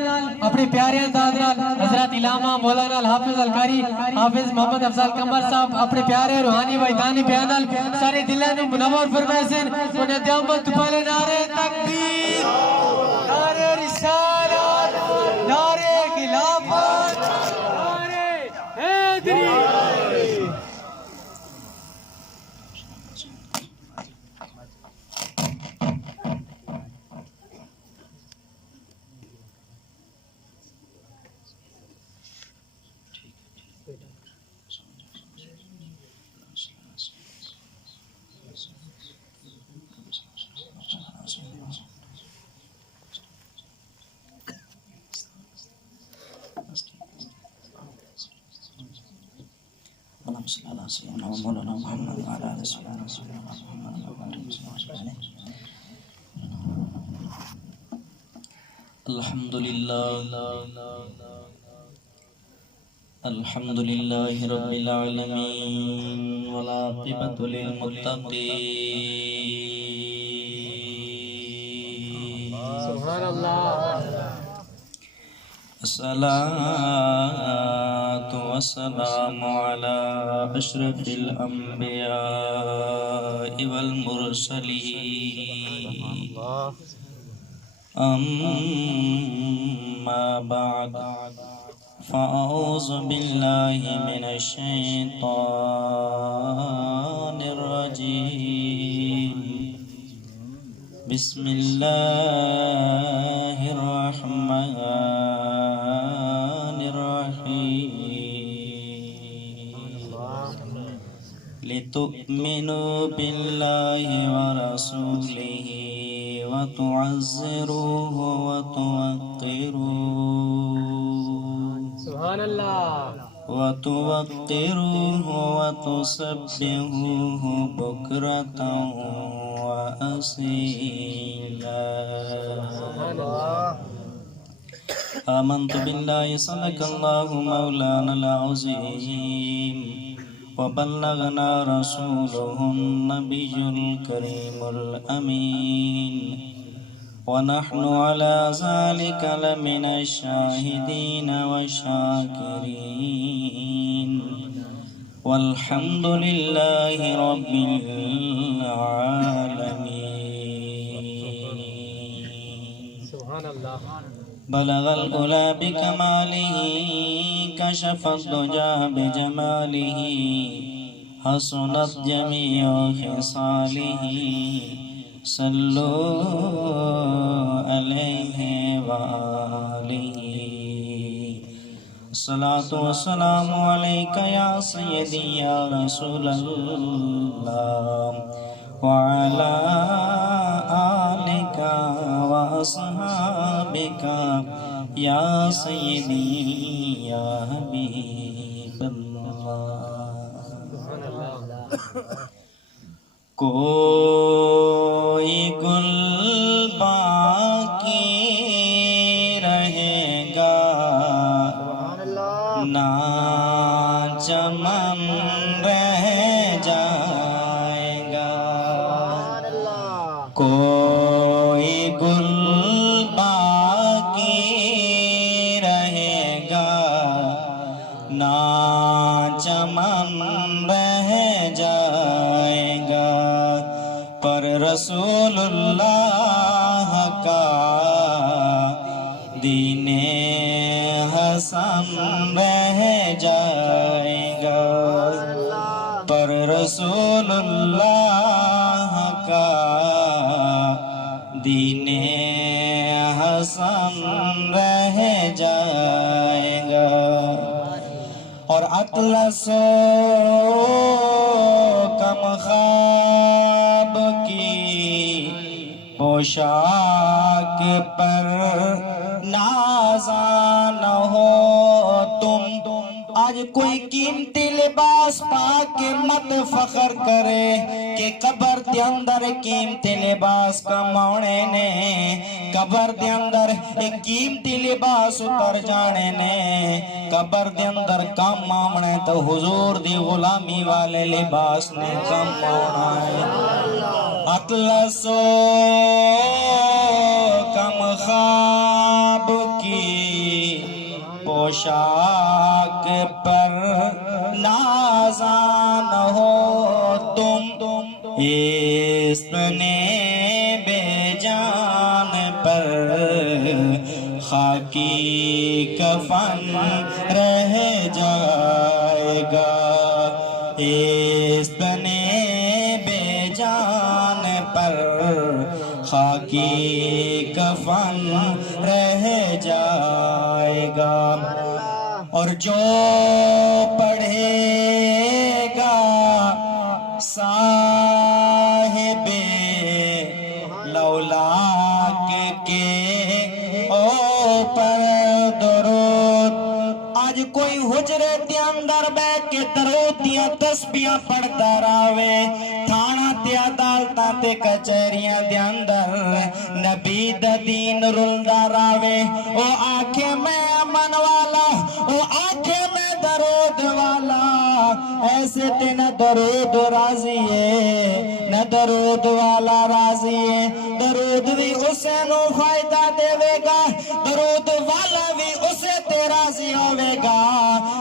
اپنے پیارے حضرات حضرت علامہ مولانا الحافظ القاری حافظ محمد افضل قمر صاحب اپنے پیارے روحانی ویدانی بیانال سارے دلوں منور فرمائے سن انہیں دیامت پہلے نعرے تکبیر نعرے رسالت نعرے خلافت نعرے حیدری اللهم صل على سيدنا ومولانا محمد وعلى آل سيدنا محمد الحمد لله رب العالمين والعاقبة للمتقين سبحان الله الصلاة والسلام على أشرف الأنبياء والمرسلين أما بعد فأعوذ بالله من الشيطان الرجيم بسم الله الرحمن لتؤمنوا بالله ورسوله وتعزروه وتوقروه سبحان الله وتوقروه وتسبحوه بكرة وأصيلا سبحان الله آمنت بالله صدق الله مولانا العظيم وبلغنا رسوله النبي الكريم الأمين ونحن على ذلك لمن الشاهدين والشاكرين والحمد لله رب العالمين سبحان الله بلغ الأولى بكماله كشف الضجى بجماله حسنت جميع خصاله صلوا عليه وآله الصلاة والسلام عليك يا سيدي يا رسول الله وعلى آلك وأصحابك يا سيدي يا حبيب الله کوئی گل باقی رہے گا نہ چمن رہ جائے گا کوئی گل باقی رہے گا نہ چمن رہ جائے گا پر رسول اللہ کا دین حسن رہ جائے گا پر رسول اللہ کا دین حسن رہ جائے گا اور اطلس و کم خواب کی پوشاک پر نازا نہ ہو تم آج کوئی قیمتی لباس پا کے مت فخر کرے کہ قبر دے اندر قیمتی لباس کا موڑے نے قبر دے اندر ایک قیمتی لباس اتر جانے نے قبر دے اندر کم موڑے تو حضور دی غلامی والے لباس نے کم موڑا ہے اطلس و کم خواب کی پوشاک پر نازان ہو تم استنے بے جان پر خاکی کفن رہ جائے گا استنے بے جان پر خاکی کفن رہ جائے گا اور جو پڑھے گا صاحب لولاک کے اوپر درود آج کوئی حجرے تے اندر بیٹھ کے درود دیاں تسبیحاں پڑھتا راوے تھانا تے عدالتاں تے کچہریاں دے اندر نبی دا دین رلدا راوے او آکھے میں امن والا او آکھے میں درود والا ایسے تے نہ درود راضی ہے نہ درود والا راضی ہے درود بھی اسے نو فائدہ دے گا درود والا بھی اسے تے راضی ہوے گا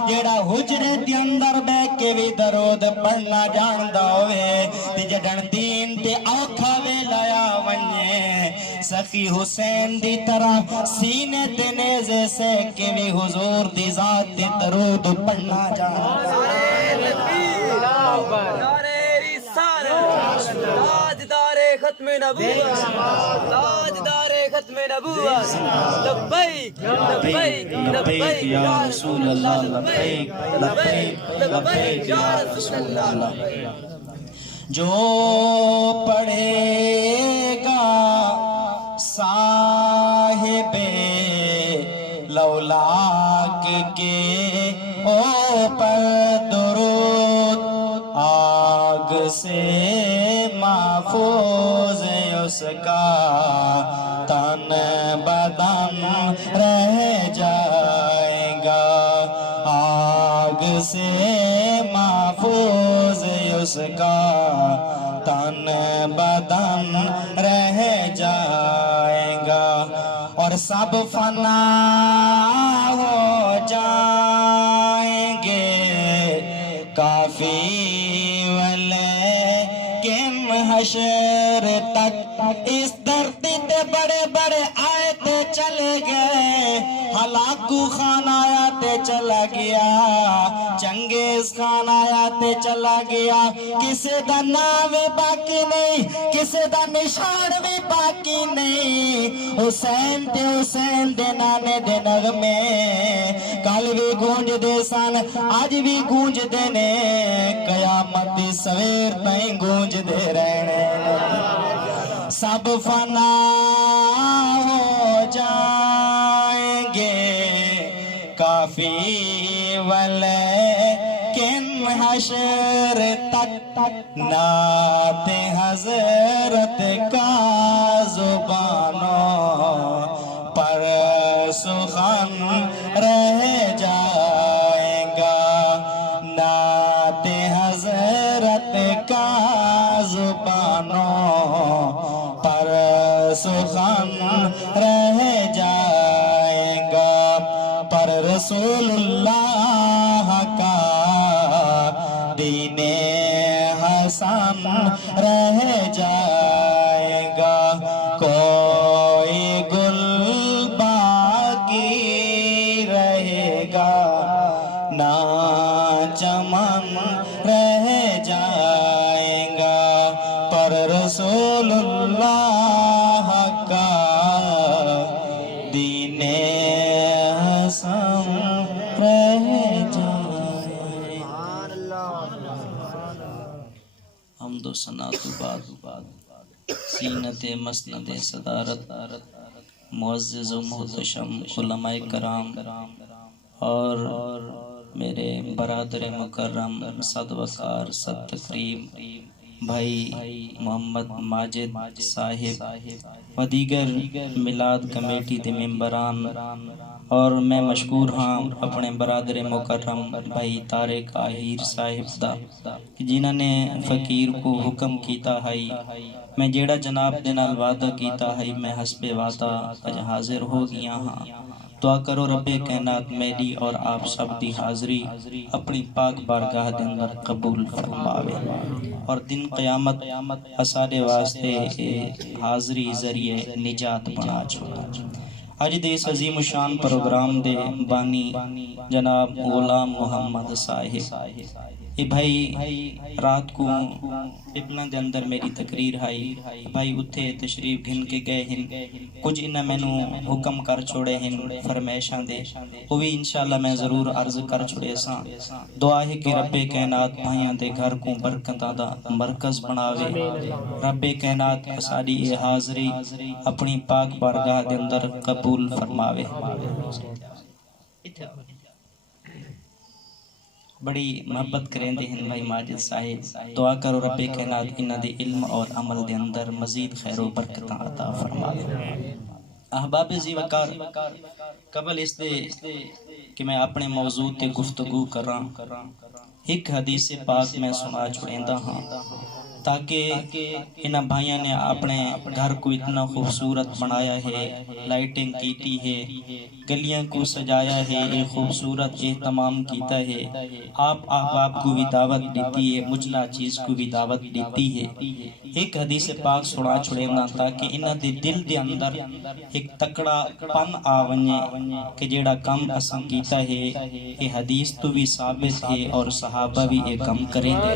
جیڑا حجرے دے اندر بیٹھ کے بھی درود پڑھنا جاندا ہوے تے جڑن دین تے اوکھا ویلا ونجے سخی حسین دی طرح سینے تے نیزے سے کے بھی حضور دی ذات تے درود پڑھنا جاندا تاجدار ختم نبوت تاجدار ختم نبوت لبیک لبیک لبیک یا رسول اللہ لبیک لبیک لبیک یا رسول اللہ جو پڑھے گا صاحب لولاک کے اوپر درود آگ سے محفوظ اس کا تن بدن رہ جائے گا آگ سے محفوظ اس کا تن بدن رہ جائے گا اور سب فنا ہو جائیں گے کافی ولیکن حشر تک اس دھرتی تے بڑے بڑے آئے تے چلے گئے ہلاکو خان آیا تے چلا گیا چنگیز خان آیا تے چلا گیا کسے دا نام بھی باقی نہیں کسے دا نشان بھی باقی نہیں حسین دے نانے دے نغمے کل بھی گونج دے سن آج بھی گونج دے نے قیامت دی سویر تائیں گونج دے رہنے سب فنا ہو جائیں گے کافی ولیکن حشر تک نعت حضرت کا زبانوں پر سخن رہ جائے گا نعت حضرت کا زبانوں پر سخن رہ جائے گا پر رسول اللہ کا دین حسن رہ جائے گا کوئی گل باقی رہے گا نہ چمن رہ جائے گا پر رسول اللہ کا دین حسن رہ جائے حمد و ثنا تو بعد سینت مسند صدارت معزز و محتشم علماء کرام اور میرے برادر مکرم صد وقار صد تکریم بھائی محمد ماجد صاحب و دیگر میلاد کمیٹی دے ممبران اور میں مشکور ہاں اپنے برادر مکرم بھائی طارق آہیر صاحب دا جنہوں نے فقیر کو حکم کیتا ہے میں جیڑا جناب دے نال وعدہ کیتا ہے میں حسب وعدہ اج حاضر ہو گیا ہاں دعا کرو رب کائنات میری اور آپ سب دی حاضری اپنی پاک بارگاہ دے اندر قبول فرماوے اور دن قیامت اساڈے واسطے حاضری ذریعے نجات بنا چھوڑا اج دے اس عظیم شان پروگرام دے بانی جناب غلام محمد صاحب یہ بھائی رات کو پپلان دے اندر میری تقریر آئی بھائی اتھے تشریف گھن کے گئے ہیں کچھ انہاں میں نو حکم کر چھوڑے ہیں فرمیشاں دے وہ بھی انشاءاللہ میں ضرور عرض کر چھوڑے ساں دعا ہے کہ رب کائنات بھائیاں دے گھر کو برکتاں دا مرکز بناوے رب کائنات اساڈی یہ حاضری اپنی پاک بارگاہ دے اندر قبول فرماوے بڑی محبت کریں دے ہیں بھائی ماجد صاحب دعا کرو رب کائنات انہاں دے علم اور عمل دے اندر مزید خیر و برکتاں عطا فرمائے احباب زی وقار قبل اس دے کہ میں اپنے موضوع تے گفتگو کراں ایک حدیث پاک میں سنا چھوڑیندا ہاں تاکہ انہاں بھائیاں نے اپنے گھر کو اتنا خوبصورت بنایا ہے لائٹنگ کیتی ہے گلیاں کو سجایا ہے ایک خوبصورت اہتمام کیتا ہے آپ احباب کو بھی دعوت دیتی ہے مجلا چیز کو بھی دعوت دیتی ہے ایک حدیث پاک سنا چھوڑینا تاکہ انہاں دے دل دے اندر ایک تکڑا پن آونجے کہ جیڑا کم اساں کیتا ہے یہ حدیث تو بھی ثابت ہے اور صحابہ بھی یہ کم کریں دے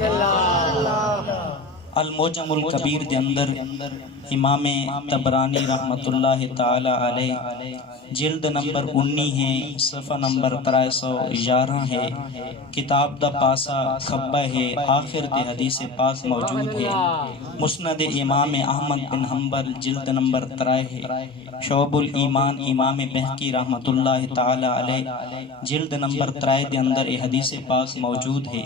الموجم الکبیر دے اندر امام تبرانی رحمت اللہ تعالی علیہ جلد نمبر 19 ہے صفحہ نمبر 311 ہے کتاب دا پاسا کھبا ہے آخر دے حدیث پاک موجود ہے مسند امام احمد بن حنبل جلد نمبر 3 ہے شعب الایمان امام بہقی رحمت اللہ تعالی علیہ جلد نمبر 3 دے اندر یہ حدیث پاک موجود ہے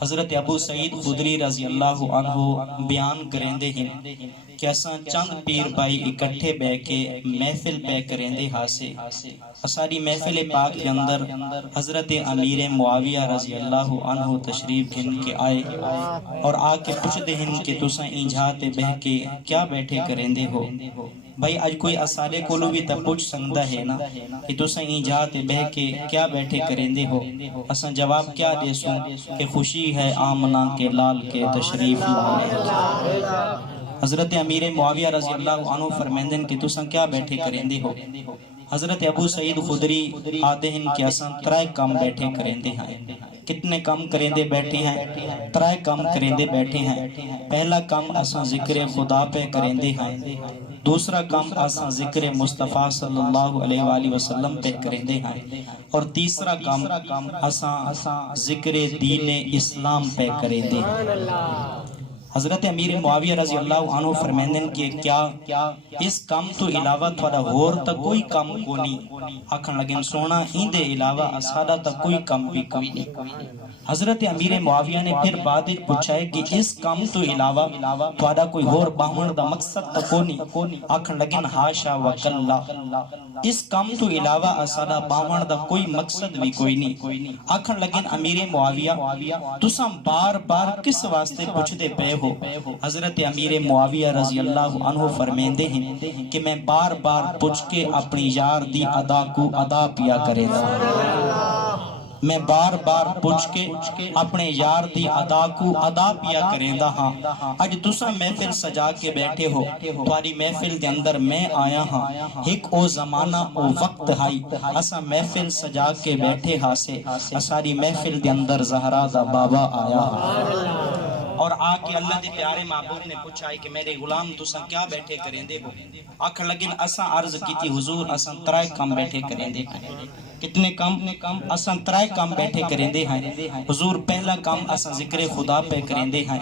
حضرت ابو سعید خدری رضی اللہ عنہ بیان کریں دے ہیں کہ اساں چند پیر بھائی اکٹھے بے کے محفل پہ کریں دے ہاسے اساری محفل پاک کے اندر حضرت امیر معاویہ رضی اللہ عنہ تشریف گھن کے آئے اور آ کے پوچھ دے ہیں کہ تساں اینجھاتے بہ کے کیا بیٹھے کریں دے ہو بھائی آج کوئی اسارے کولو بھی تا پوچھ سکتا ہے نا کہ تساں اینجھاتے بہ کے کیا بیٹھے کریں دے ہو اساں جواب کیا دے سوں کہ خوشی ہے آمنہ کے لال کے تشریف لائے حضرت امیر معاویہ رضی اللہ عنہ فرمیندن کہ تساں کیا بیٹھے کریں دے ہو حضرت ابو سعید خدری آتے ہیں کہ اساں ترائے کام بیٹھے کریں دے ہیں کتنے کام کریں دے بیٹھے ہیں ترائے کام کریں دے بیٹھے ہیں پہلا کام اساں ذکر خدا پہ کریں دے ہیں دوسرا کام اساں ذکر مصطفیٰ صلی اللہ علیہ وآلہ وسلم پہ کریں دے ہیں اور تیسرا کام اساں ذکر دین اسلام پہ کریں دے ہیں حضرت امیر معاویہ رضی اللہ عنہ فرمیندن کہ کیا اس کام تو علاوہ تھوڑا غور تا کوئی کام کو نہیں آکھن لگن سونا ہی دے علاوہ اسادہ تا کوئی کام بھی کوئی نہیں حضرت امیر معاویہ نے پھر بعد پوچھا ہے کہ اس کام تو علاوہ تھوڑا کوئی غور باہمن دا مقصد تا کو نہیں آکھن لگن ہاشا وکلا اس کام تو علاوہ اسادہ باہمن دا کوئی مقصد بھی کوئی نہیں آکھن لگن امیر معاویہ تساں بار بار کس واسطے پوچھ دے پے ہو حضرت امیر معاویہ رضی اللہ عنہ فرمیندے ہیں کہ میں بار بار پوچھ کے اپنی یار دی ادا کو ادا پیا کرے دا میں بار بار پوچھ کے اپنے یار دی ادا کو ادا پیا کریں دا ہاں اج تساں محفل سجا کے بیٹھے ہو تمہاری محفل دے اندر میں آیا ہاں ایک او زمانہ او وقت ہائی اساں محفل سجا کے بیٹھے ہاں سے اساری محفل دے اندر زہرا دا بابا آیا اور آ کے اللہ دے پیارے محبوب نے پوچھا ہے کہ میرے غلام تساں کیا بیٹھے کریں دے ہو آکھن لگن اساں عرض کی تھی حضور اساں ترائے کام بیٹھے کریں دے کتنے کام اساں ترائے کام بیٹھے کریں دے ہیں حضور پہلا کام اساں ذکر خدا پہ کریں دے ہیں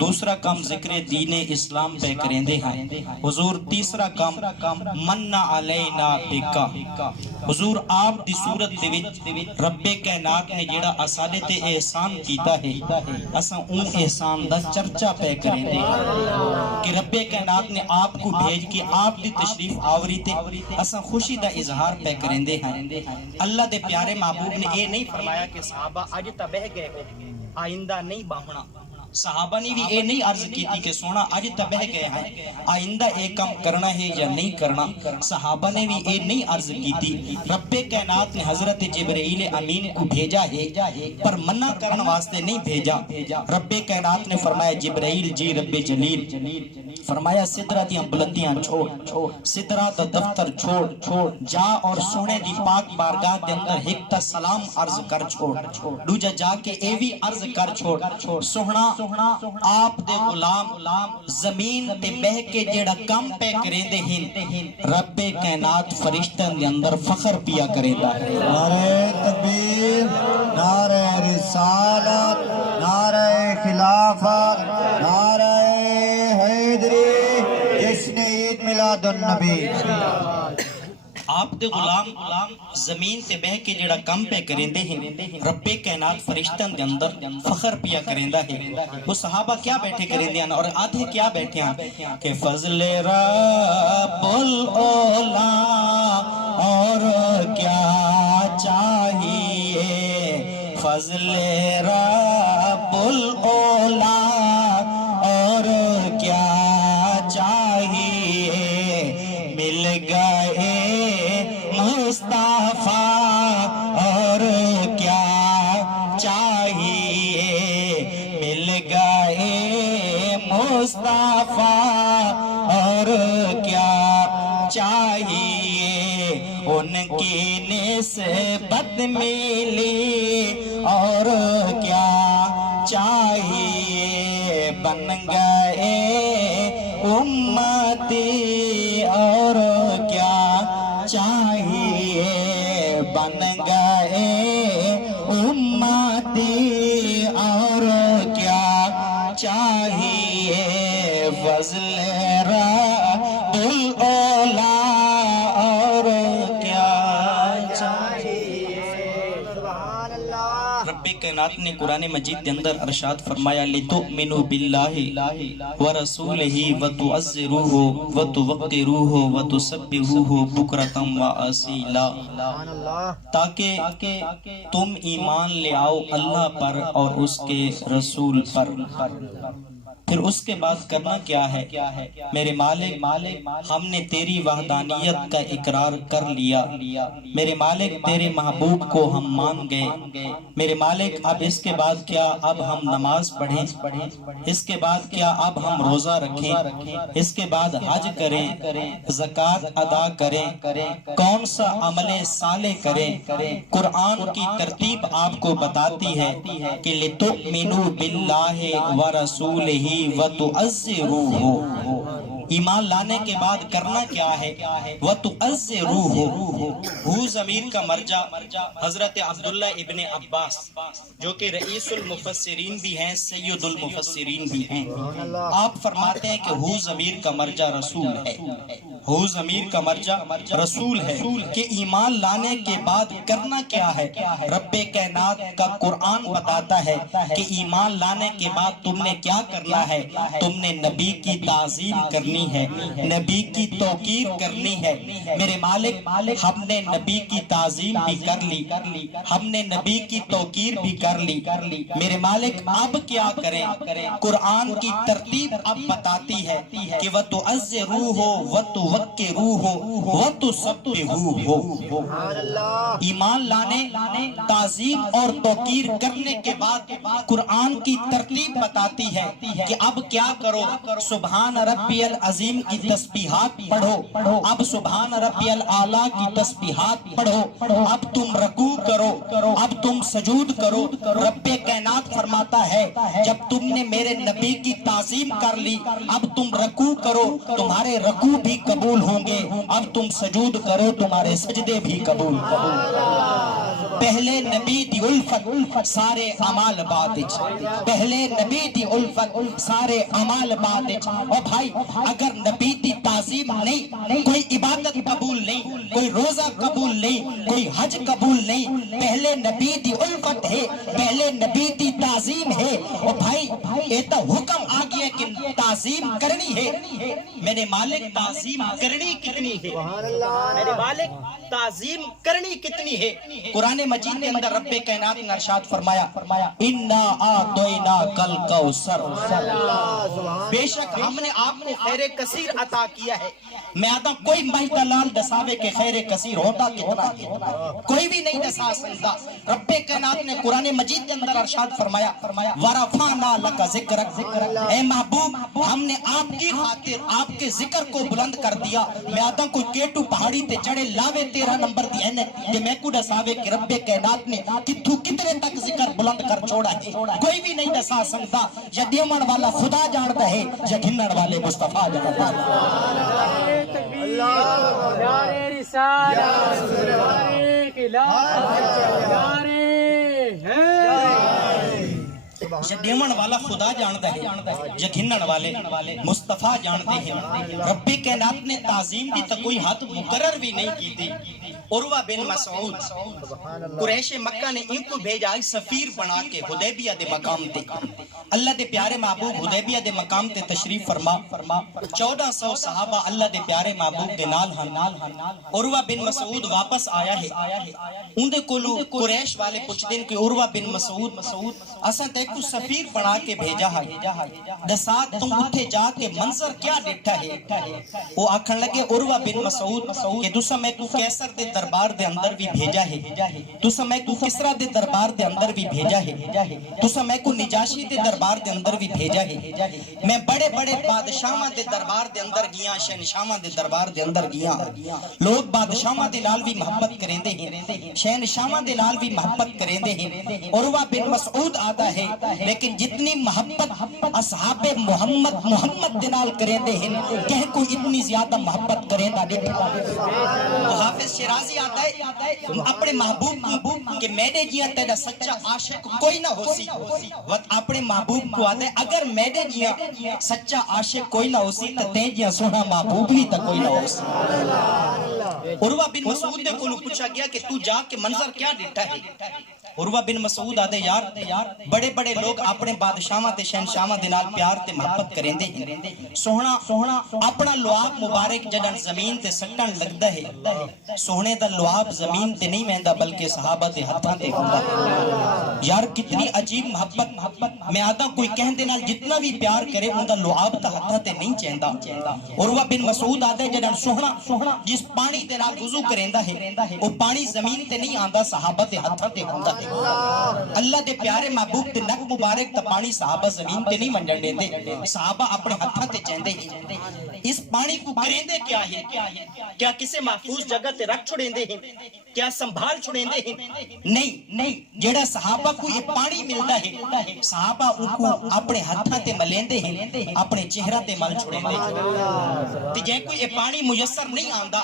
دوسرا کام ذکر دین اسلام پہ کریں دے ہیں حضور تیسرا کام منع علینا بکا حضور آپ دی صورت دے وچ رب کائنات نے جیڑا اساڈے تے احسان کیتا ہے اساں اون احسان دا چرچا پہ کریں دے کہ رب کائنات نے آپ کو بھیج کے آپ دی تشریف آوری تے اساں خوشی دا اظہار پہ کریں دے ہیں اللہ دے پیارے محبوب نے یہ نہیں فرمایا کہ صحابہ آج تا بہ گئے ہو آئندہ نہیں باہنا صحابہ نے بھی یہ نہیں عرض کی تھی کہ سونا اج تو بہ گئے ہیں آئندہ ایک کام کرنا ہے یا نہیں کرنا. صحابہ نے بھی یہ نہیں عرض کی تھی. رب کائنات نے حضرت جبرائیل امین کو بھیجا ہے پر منع کرنے واسطے نہیں بھیجا. رب کائنات نے فرمایا جبرائیل جی رب جلیل فرمایا سدرہ دیاں بلندیاں چھوڑ سدرہ دا دفتر چھوڑ جا اور سونے دی پاک بارگاہ دے اندر ایک تا سلام عرض کر چھوڑ دوجا جا کے اے بھی عرض کر چھوڑ سوہنا آپ دے غلام زمین تے بہ کے جیڑا کم پہ کرے دے ہن رب کائنات فرشتن دے اندر فخر پیا کرے دا ہے. نعرہ تکبیر، نعرہ رسالت، نعرہ خلافت، نعرہ حیدری، جشن عید میلاد النبی. آپ دے غلام زمین تے بہ کے جڑا کم پہ کریندے ہیں رب کائنات فرشتن دے اندر فخر پیا کریندا ہے. وہ صحابہ کیا بیٹھے کریندے ہیں اور آدھے کیا بیٹھے ہیں کہ فضل رب الاولا اور کیا چاہیے فضل رب الاولا اور کیا چاہیے مل گئے مصطفیٰ اور کیا چاہیے مل گئے مصطفیٰ اور کیا چاہیے ان کی نسبت ملی اور کیا چاہیے بن گئے امتی اور کیا چاہیے بن گئے امتی اور کیا چاہیے فضل رب الاولا اور کیا چاہیے. رب کائنات نے قرآن مجید کے اندر ارشاد فرمایا لِتُؤْمِنُوا بِاللَّهِ وَرَسُولِهِ وَتُعَزِّرُوهُ وَتُوَقِّرُوهُ وَتُسَبِّحُوهُ بُكْرَةً وَأَصِيلًا تاکہ تم ایمان لے آؤ اللہ پر اور اس کے رسول پر. پھر اس کے بعد کرنا کیا ہے میرے مالک ہم نے تیری وحدانیت کا اقرار کر لیا میرے مالک تیرے محبوب کو ہم مان گئے میرے مالک اب اس کے بعد کیا اب ہم نماز پڑھیں اس کے بعد کیا اب ہم روزہ رکھیں اس کے بعد حج کریں زکوٰۃ ادا کریں کون سا عمل صالح کریں. قرآن کی ترتیب آپ کو بتاتی ہے کہ لِتُؤْمِنُوا بِاللَّهِ وَرَسُولِهِ وَتُعَزِّرُوهُ ایمان لانے کے بعد کرنا کیا ہے وَتُعَزِّرُوهُ. ہو ضمیر کا مرجع حضرت عبداللہ ابن عباس جو کہ رئیس المفسرین بھی ہیں سید المفسرین بھی ہیں. آپ فرماتے ہیں کہ ہو ضمیر کا مرجع رسول ہے ہو ضمیر کا مرجع رسول ہے کہ ایمان لانے کے بعد کرنا کیا ہے. رب کائنات کا قرآن بتاتا ہے کہ ایمان لانے کے بعد تم نے کیا کرنا ہے. تم نے نبی کی تعظیم کرنی ہے نبی کی توقیر کرنی ہے. میرے مالک ہم نے نبی کی تعظیم بھی کر لی ہم نے نبی کی توقیر بھی کر لی میرے مالک اب کیا کریں. قرآن کی ترتیب اب بتاتی ہے کہ وَتُعَزِّرُوهُ وَتُوَقِّرُوهُ وَتُسَبِّحُوهُ. ایمان لانے تعظیم اور توقیر کرنے کے بعد قرآن کی ترتیب بتاتی ہے کہ اب کیا کرو. سبحان ربی العظیم کی تسبیحات پڑھو اب سبحان ربی الاعلیٰ کی تسبیحات پڑھو اب تم رکوع کرو اب تم سجود کرو. رب کائنات فرماتا ہے جب تم نے میرے نبی کی تعظیم کر لی اب تم رکوع کرو تمہارے رکوع بھی قبول ہوں گے اب تم سجود کرو تمہارے سجدے بھی قبول. پہلے نبی دی الفت سارے عمال بادج پہلے نبی دی الفت سارے عمال بادج. اور بھائی اگر نبی دی تعظیم نہیں کوئی عبادت قبول نہیں کوئی روزہ قبول نہیں کوئی حج قبول نہیں. پہلے نبی دی الفت ہے پہلے نبی دی تعظیم ہے. اور بھائی یہ تو حکم آ گیا کہ تعظیم کرنی ہے میرے مالک تعظیم کرنی کتنی ہے میرے مالک تعظیم کرنی کتنی ہے قرآن مجید کے اندر رب کائنات نے ارشاد فرمایا انا اعطیناک الکوثر بے شک ہم نے آپ کو خیر کثیر عطا کیا ہے میں آتا کوئی ماہی دلال دساوے کہ خیر کثیر ہوتا کتنا ہے کوئی بھی نہیں دسا سکتا رب کائنات نے قرآن مجید کے اندر ارشاد فرمایا ورفعنا لک ذکرک اے محبوب ہم نے آپ کی خاطر آپ کے ذکر کو بلند کر دیا میں آتا کوئی کیٹو پہاڑی تے چڑھے لاوے 13 نمبر دی ہے کہ میں کو دساوے کہ رب کائنات نے کتھو کتنے تک ذکر بلند کر چھوڑا ہے کوئی بھی نہیں دسا سکتا یا دیمن والا خدا جانتا ہے یا گھنن والے مصطفیٰ جانتا ہے نعرہ رسالت نعرہ خلافت نعرہ یا دیمن والا خدا جانتا ہے یا گھنن والے مصطفیٰ جانتے ہیں رب کائنات نے تعظیم کی تو کوئی حد مقرر بھی نہیں کی تھی عروہ بن مسعود قریش مکہ نے ان کو بھیجا سفیر بنا کے حدیبیہ دے مقام تے اللہ دے پیارے محبوب حدیبیہ دے مقام تے تشریف فرما 1400 صحابہ اللہ دے پیارے محبوب دے نال ہن عروہ بن مسعود واپس آیا ہے ان دے کولو قریش والے پوچھ دین کہ عروہ بن مسعود اساں تے کو سفیر بنا کے بھیجا ہے دسات تم اٹھے جا کے منظر کیا ڈٹھا ہے وہ آکھن لگے عروہ بن مسعود کہ تساں میں کو کیسر دے دربار دے اندر بھی بھیجا ہے تساں میں کو کسرا دے دربار دے اندر بھی بھیجا ہے تساں میں کو نجاشی دے دربار دے اندر بھی بھیجا ہے میں بڑے بڑے بادشاہاں دے دربار دے اندر گیا شہنشاہاں دے دربار دے اندر گیا لوگ بادشاہاں دے نال بھی محبت کریندے ہیں شہنشاہاں دے نال بھی محبت کریندے ہیں عروہ بن مسعود آتا ہے لیکن جتنی محبت اصحاب محمد دے نال کریندے ہیں کہ کوئی اتنی زیادہ محبت کریندہ نہیں حافظ شیرازی آتا ہے اپنے محبوب کہ میرے جیاں تیرا سچا عاشق کوئی نہ ہو سی وقت اپنے محبوب کو آتا ہے اگر میرے جیاں سچا عاشق کوئی نہ ہو سی تو تے جیاں سونا محبوب بھی تا کوئی نہ ہو سی عروہ بن مسعود نے کو پوچھا گیا کہ تو جا کے منظر کیا ڈٹھا ہے عروہ بن مسعود آدھے یار بڑے بڑے لوگ اپنے بادشاہاں تے شہنشاہاں دے نال پیار تے محبت کریندے ہیں سوہنا اپنا لعاب مبارک جڑن زمین تے سٹن لگدا ہے سوہنے دا لعاب زمین تے نہیں ویندا بلکہ صحابہ دے ہتھاں تے ہوندا ہے یار کتنی عجیب محبت میں آدھا کوئی کہندے نال جتنا بھی پیار کرے اوندا لعاب تا ہتھاں تے نہیں چیندا عروہ بن مسعود آدھے جڑن سوہنا جس پانی دے نال وضو کریندا ہے وہ پانی زمین تے نہیں آندا صحابہ دے ہتھاں تے ہوندا ہے اللہ دے پیارے محبوب تے نک مبارک تا پانی صحابہ زمین تے نہیں منجن دیندے صحابہ اپنے ہتھاں تے چیندے ہیں اس پانی کو کریندے کیا ہے کیا کسے محفوظ جگہ تے رکھ چھوڑیندے ہیں کیا سنبھال چھوڑیندے ہیں نہیں جیڑا صحابہ کو یہ پانی ملتا ہے صحابہ ان کو اپنے ہتھاں تے ملیندے ہیں اپنے چہرہ تے مل چھوڑیندے ہیں تے جے کوئی یہ پانی میسر نہیں آندا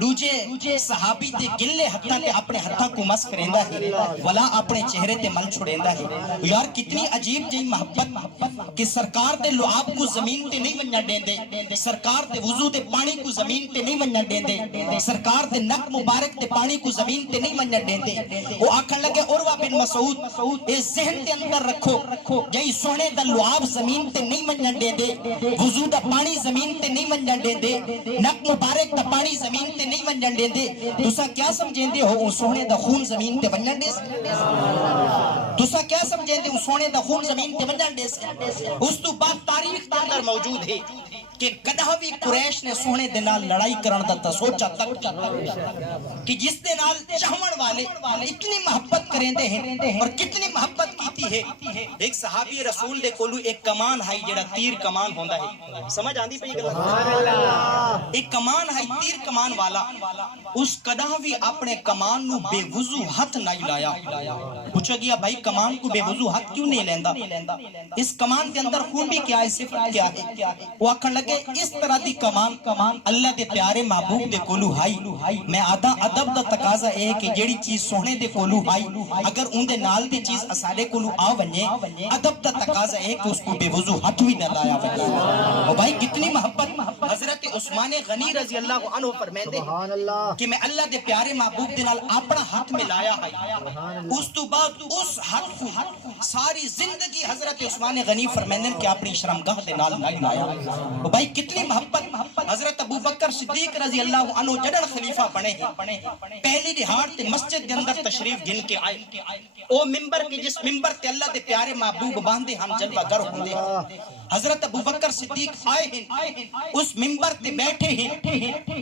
دوجے صحابی تے گلے ہتھاں تے اپنے ہتھاں کو مس کریندا ہے ولا اپنے چہرے تے مل چھوڑیندا ہے یار کتنی عجیب جی محبت کہ سرکار دے لعاب کو زمین تے نہیں ونجن دیندے سرکار دے وضو دے پانی کو زمین تے نہیں ونجن دیندے سرکار دے نک مبارک دے پانی کو زمین تے نہیں ونجن دیندے وہ آکھن لگے عروہ بن مسعود اے ذہن تے اندر رکھو جئی سونے دا لعاب زمین تے نہیں ونجن دیندے وضو دا پانی زمین تے نہیں ونجن دیندے نک مبارک دا پانی زمین تے نہیں ونجن دیندے تساں کیا سمجھیندے ہو سونے دا خون زمین تے ونجن دے تسا کیا سمجھیں دے سونے دا خون زمین تے ونجن دے اس تو بعد تاریخ کے اندر موجود ہے کہ گدھاوی قریش نے سونے دے نال لڑائی کرن دا تا سوچا تک کہ جس دے نال چاہون والے اتنی محبت کریندے ہیں اور کتنی محبت کیتی ہے ایک صحابی رسول دے کولو ایک کمان ہائی جڑا تیر کمان ہوندا ہے سمجھ آندی پئی گل ایک کمان ہائی تیر کمان والا اس گدھاوی اپنے کمان نو بے وضو ہاتھ نہیں لایا پوچھا گیا بھائی کمان کو بے وضو ہاتھ کیوں نہیں لیندا اس کمان کے اندر خون بھی کیا ہے صفت کیا ہے وہ آکھن لگے لگے اس طرح دی کمان اللہ دے پیارے محبوب دے کولو ہائی میں آدھا ادب دا تقاضا اے کہ جیڑی چیز سونے دے کولو ہائی اگر ان دے نال دی چیز اسارے کولو آ ونجے ادب دا تقاضا اے کہ اس کو بے وضو ہاتھ بھی نہ لایا ونجے. اور بھائی کتنی محبت حضرت عثمان غنی رضی اللہ عنہ فرمیندے کہ میں اللہ دے پیارے محبوب دے نال اپنا ہاتھ میں لایا ہے اس تو بعد اس ہاتھ ساری زندگی حضرت عثمان غنی فرمیندے کہ اپنی شرمگاہ دے نال نہ لایا. اور بھائی کتنی محبت حضرت ابو بکر صدیق رضی اللہ عنہ جڑن خلیفہ بنے پہلی دہاڑ تے مسجد دے اندر تشریف گن کے آئے او ممبر کی جس ممبر تے اللہ دے پیارے محبوب باندھے ہم جلوہ گر ہوندے حضرت ابو بکر صدیق آئے ہیں اس ممبر تے بیٹھے ہیں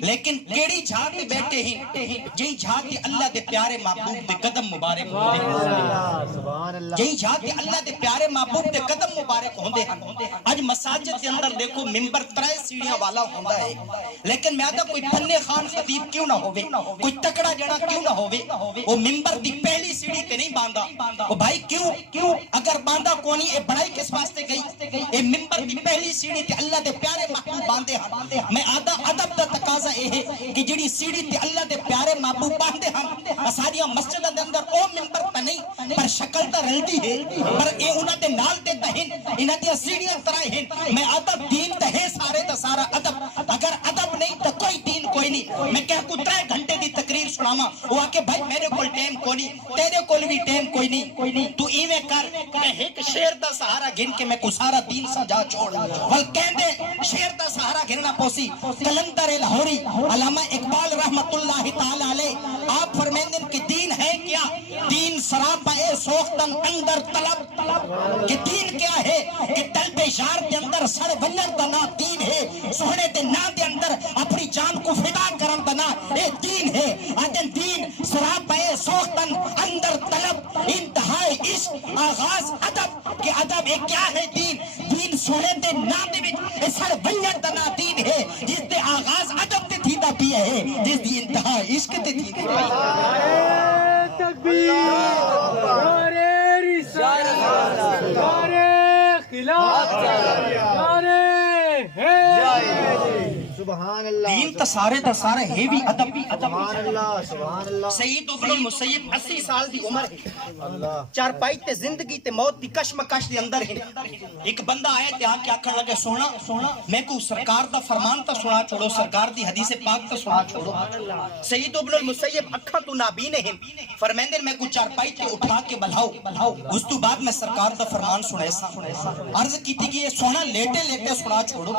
لیکن کیڑی جھاڑ تے بیٹھے ہیں جہی جھاڑ تے اللہ دے پیارے محبوب دے قدم مبارک ہوندے جہی جھاڑ تے اللہ دے پیارے محبوب دے قدم مبارک ہوندے آج مساجد دے اندر دیکھو ممبر 3 سیڑھیاں والا ہوندا ہے لیکن میں آدھا کوئی پھنے خان خطیب کیوں نہ ہوئے کوئی تکڑا جڑا کیوں نہ ہوئے وہ ممبر دی پہلی سیڑھی تے نہیں باندھا وہ بھائی کیوں اگر باندھا کونی اے بڑائی کس واسطے گئی اے ممبر دی پہلی سیڑھی تے اللہ دے پیارے محبوب باندھے ہیں میں آدھا ادب دا تقاضا اے ہے کہ جڑی سیڑھی تے اللہ دے پیارے محبوب باندھے ہیں ساریاں مسجد دے اندر او ممبر تے نہیں پر شکل تے رلدی ہے پر اے انہاں دے نال تے تہن انہاں دی سیڑھیاں طرح ہیں میں ادب دین تے ہے سارے تے سارا ادب اگر ادب نہیں تو کوئی دین کوئی نہیں میں کہہ کو 3 گھنٹے دی تقریر سناواں وہ آ کے بھائی میرے کول ٹائم کوئی نہیں تیرے کول بھی ٹائم کوئی نہیں تو ایویں کر میں ایک شعر دا سہارا گن کے میں کو سارا دین سجا چھوڑ ول کہندے شعر دا سہارا گننا پوسی کلندر لاہوری علامہ اقبال رحمت اللہ تعالی علیہ آپ فرمیندے کہ دین ہے کیا دین سراپا اے سوختن اندر طلب کہ دین کیا ہے کہ طلب یار دے اندر سڑ ونجن دا نا دین ہے سونے دے نا دے اندر اپنی جان کو فدا کرن دا نا اے دین ہے آدن دین سراپا اے سوختن اندر طلب انتہائی عشق آغاز ادب کہ ادب ایک کیا ہے دین سونے دے نا دے وچ اے سڑ ونجن دا نا دین ہے جس دے آغاز ادب تے تھی دا پیا ہے جس دی انتہا عشق تے تھی تکبیر نعرہ رسالت نعرہ خلافت نعرہ سبحان اللہ دین تا سارے ہے بھی ادب سبحان اللہ سید ابن المسیب 80 سال دی عمر ہے چارپائی تے زندگی تے موت دی کشمکش دے اندر ہے ایک بندہ آیا تے آ کے آکھن لگے سونا میں کو سرکار دا فرمان تا سنا چھوڑو سرکار دی حدیث پاک تا سنا چھوڑو سید ابن المسیب اکھاں تو نابینے ہیں فرمیندے میں کو چارپائی تے اٹھا کے بلاؤ اس تو بعد میں سرکار دا فرمان سنے سا عرض کیتی کہ یہ سونا لیٹے سنا چھوڑو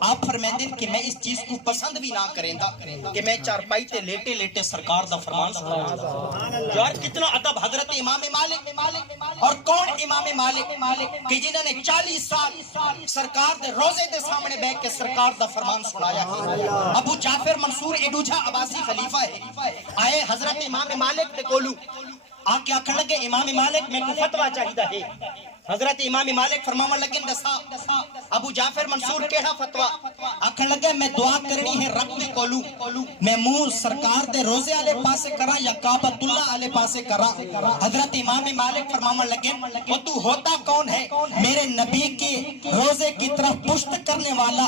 آپ فرمیندے کہ میں اس چیز کو پسند بھی نہ کریں دا کہ میں چارپائی تے لیٹے سرکار دا فرمان سنا یار کتنا ادب حضرت امام مالک اور کون امام مالک کہ جنہوں نے 40 سال سرکار دے روزے دے سامنے بیٹھ کے سرکار دا فرمان سنایا ابو جعفر منصور ایڈوجھا عباسی خلیفہ ہے آئے حضرت امام مالک تے کولو آ کے آکھن لگے امام مالک میں کو فتویٰ چاہیدہ ہے حضرت امام مالک فرماون لگے دسا ابو جعفر منصور کیڑا فتویٰ آکھن لگے میں دعا کرنی ہے رب دے کولو میں منہ سرکار دے روزے والے پاسے کرا یا کعبۃ اللہ والے پاسے کرا حضرت امام مالک فرماون لگے وہ تو ہوتا کون ہے میرے نبی کے روزے کی طرف پشت کرنے والا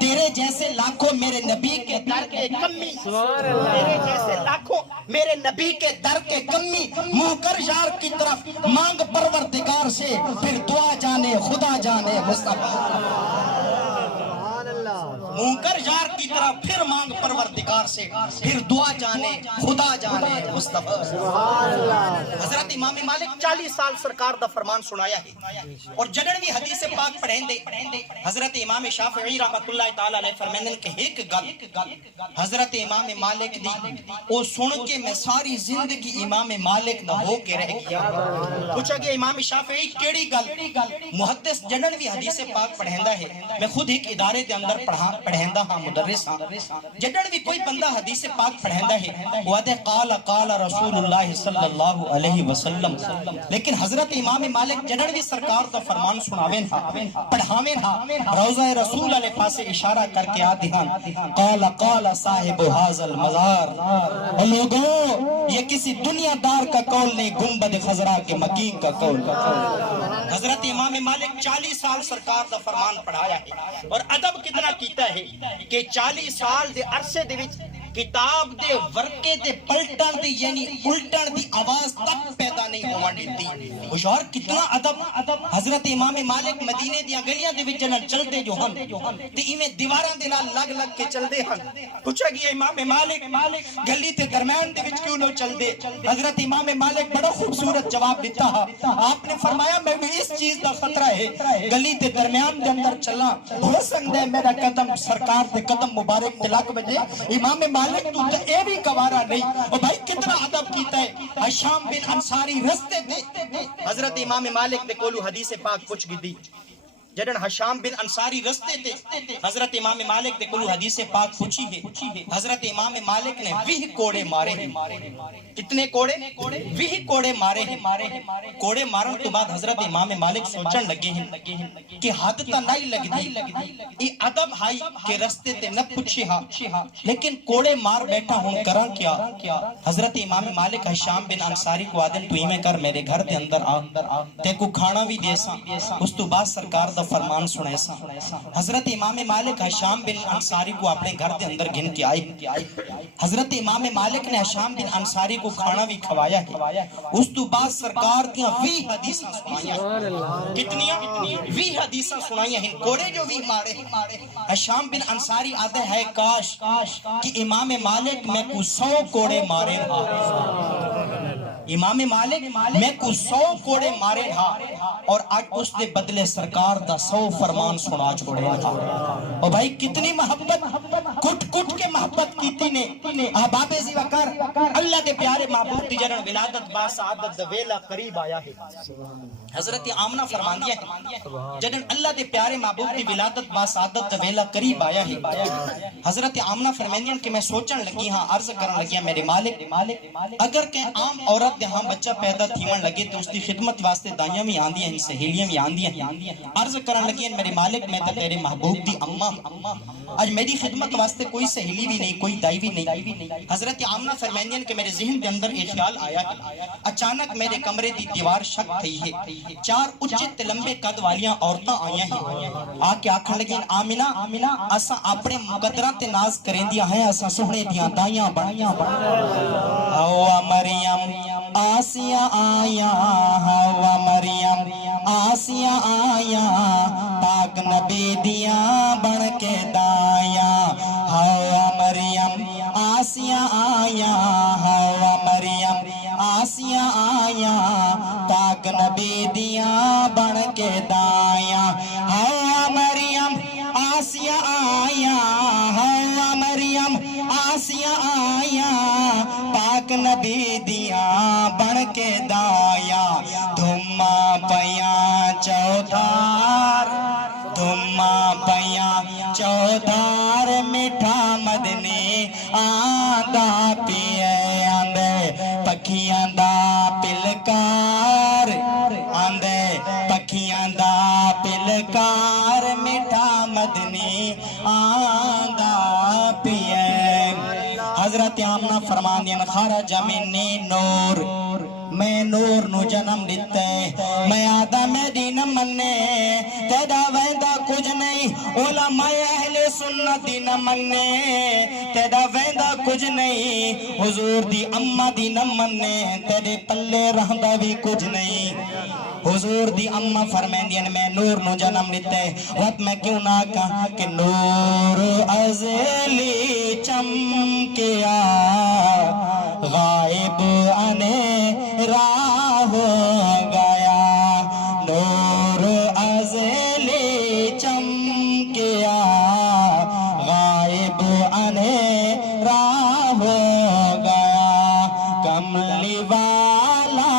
تیرے جیسے لاکھوں میرے نبی کے در کے کمی تیرے جیسے لاکھوں میرے نبی کے در کے کمی منہ کر یار کی طرف مانگ پروردگار سے پھر دعا جانے خدا جانے مصطفیٰ منکر یار کی طرح پھر مانگ پروردگار سے پھر دعا جانے خدا جانے مصطفیٰ حضرت امام مالک 40 سال سرکار دا فرمان سنایا ہے اور جنڑوی حدیث پاک پڑھیں دے حضرت امام شافعی رحمت اللہ تعالیٰ علیہ فرمیندن کہ ایک گل حضرت امام مالک دی او سن کے میں ساری زندگی امام مالک نہ ہو کے رہ گیا پوچھا کہ امام شافعی کیڑی گل محدث جنڑوی حدیث پاک پڑھیں دا ہے میں خود ایک ادارے دے اندر پڑھا پڑھیندا ہاں مدرس ہاں جدڑ بھی کوئی بندہ حدیث پاک پڑھیندا ہے وہ آدھے قال رسول اللہ صلی اللہ علیہ وسلم لیکن حضرت امام مالک جدڑ بھی سرکار دا فرمان سناویں ہاں پڑھاویں ہاں روضہ رسول علیہ پاسے اشارہ کر کے آدھی ہاں قال صاحب هذا المزار لوگوں یہ کسی دنیا دار کا قول نہیں گنبد خضرا کے مکین کا قول حضرت امام مالک 40 سال سرکار دا فرمان پڑھایا ہے اور ادب کتنا کیتا ہے کہ 40 سال دے عرصے دے وچ کتاب دے ورقے دے پلٹن دی یعنی الٹن دی آواز تک پیدا نہیں ہوان دیتی ہوشیار کتنا ادب حضرت امام مالک مدینے دی گلیاں دے وچ چلدے جو ہن تے ایویں دیواراں دے نال لگ لگ کے چلدے ہن پوچھا گیا امام مالک گلی تے درمیان دے وچ کیوں نہ چلدے حضرت امام مالک بڑا خوبصورت جواب دیتا ہے آپ نے فرمایا میں بھی اس چیز دا خطرہ ہے گلی تے درمیان دے اندر چلنا ہو سکتا ہے میرا قدم سرکار دے قدم مبارک تے لگ بجے امام مالک تو اے بھی گوارا نہیں اور بھائی کتنا ادب کیتا ہے ہشام بن انصاری رستے تے حضرت امام مالک دے کولو حدیث پاک پوچھ گئی جدن ہشام بن انصاری رستے تے حضرت امام مالک دے کولو حدیث پاک پوچھی ہے حضرت امام مالک نے 20 کوڑے مارے ہیں کتنے کوڑے 20 کوڑے مارے ہیں کوڑے مارن تو بعد حضرت امام مالک سوچن لگے ہیں کہ حد تا نہیں لگ دی یہ ادب ہائی کہ رستے تے نہ پوچھی ہاں لیکن کوڑے مار بیٹھا ہوں کراں کیا حضرت امام مالک ہشام بن انصاری کو آدن تو ہی کر میرے گھر دے اندر آ تے کو کھانا بھی دے سا اس تو بعد سرکار دا فرمان سنے سا حضرت امام مالک ہشام بن انصاری کو اپنے گھر دے اندر گھن کے آئے حضرت امام مالک نے ہشام بن انصاری کو کھانا بھی کھوایا ہے اس تو بعد سرکار دیاں 20 حدیثاں سنائیاں کتنیاں 20 حدیثاں سنائیاں ہیں کوڑے جو بھی مارے ہشام بن انصاری آدھے ہے کاش کہ امام مالک میں کو 100 کوڑے مارے امام مالک میں کو 100 کوڑے مارے ہاں اور آج اس دے بدلے سرکار دا 100 فرمان سنا چھوڑے تھا اور بھائی کتنی محبت کٹ کٹ کے محبت کیتی نے احباب زی وقار اللہ دے پیارے محبوب دی جنن ولادت با سعادت دا ویلا قریب آیا ہے حضرت آمنہ فرمان دیا ہے جنن اللہ دے پیارے محبوب دی ولادت با سعادت دا ویلا قریب آیا ہے حضرت آمنہ فرماندیاں کہ میں سوچن لگی ہاں عرض کرن لگی میرے مالک اگر کہ عام عورت دے ہاں بچہ پیدا تھیمن لگے تو اس دی خدمت واسطے دائیاں بھی آندی ہیں سہیلیاں بھی آندی ہیں عرض کرن لگی میرے مالک میں تا تیرے محبوب دی اماں آج میری خدمت واسطے کوئی سہیلی بھی نہیں کوئی دائی بھی نہیں حضرت آمنہ فرماندیاں کہ میرے ذہن دے اندر ایک خیال آیا ہے اچانک میرے کمرے دی دیوار شک تھی ہے 4 اچت لمبے قد والیاں عورتاں آئیاں ہیں آ کے آکھن لگی آمنہ اساں اپنے مقدراں تے ناز کریں دیا ہیں اساں سہنے دیاں دائیاں بڑھیاں ہوا مریم آسیاں آیاں ہوا مریم آسیاں آیاں پاک نبی دیاں بن کے دایاں ہوا مریم آسیاں آیاں ہوا مریم آسیاں آیاں پاک نبی دیاں بن کے دایاں ہوا مریم آسیاں آیاں ہوا مریم آسیاں آیاں پاک نبی دیاں بن کے دایاں دھما پیاں چودھار میٹھا مدنی آندا پیے آندے پکھیاں دا پلکار آندے پکھیاں دا پلکار میٹھا مدنی آندا پیے حضرت آمنہ فرماندیاں خارج منی نور میں نور نو جنم دیتے میں آدم دین مننے تیدا ویندہ کچھ نہیں علماء اہل سنت دین مننے تیدا ویندہ کچھ نہیں حضور دی اممہ دین مننے تیدے پلے رہندہ بھی کچھ نہیں حضور دی اممہ فرمائندین میں نور نو جنم دیتے وقت میں کیوں نہ کہا کہ نور ازلی چمکیا غائب آنے راہ ہو گیا نور ازلی چمکیا غائب آنے راہ ہو گیا کملی والا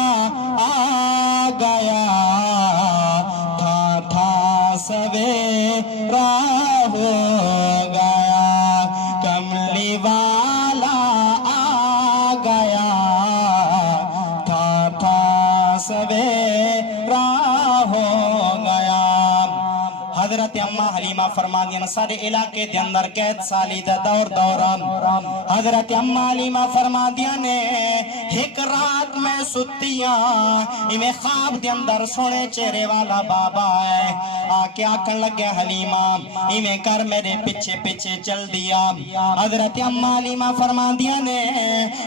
آ گیا تھا سویرا ہو گیا حلیمہ فرما دیا سارے علاقے دے اندر قید سالی دا دوران حضرت اما حلیمہ فرما دیا نے ایک رات میں ستیاں میں خواب دے اندر سونے چہرے والا بابا ہے آکے آکھن لگے حلیمہ میں کر میرے پیچھے پیچھے چل دیا حضرت اما حلیمہ فرما دیا نے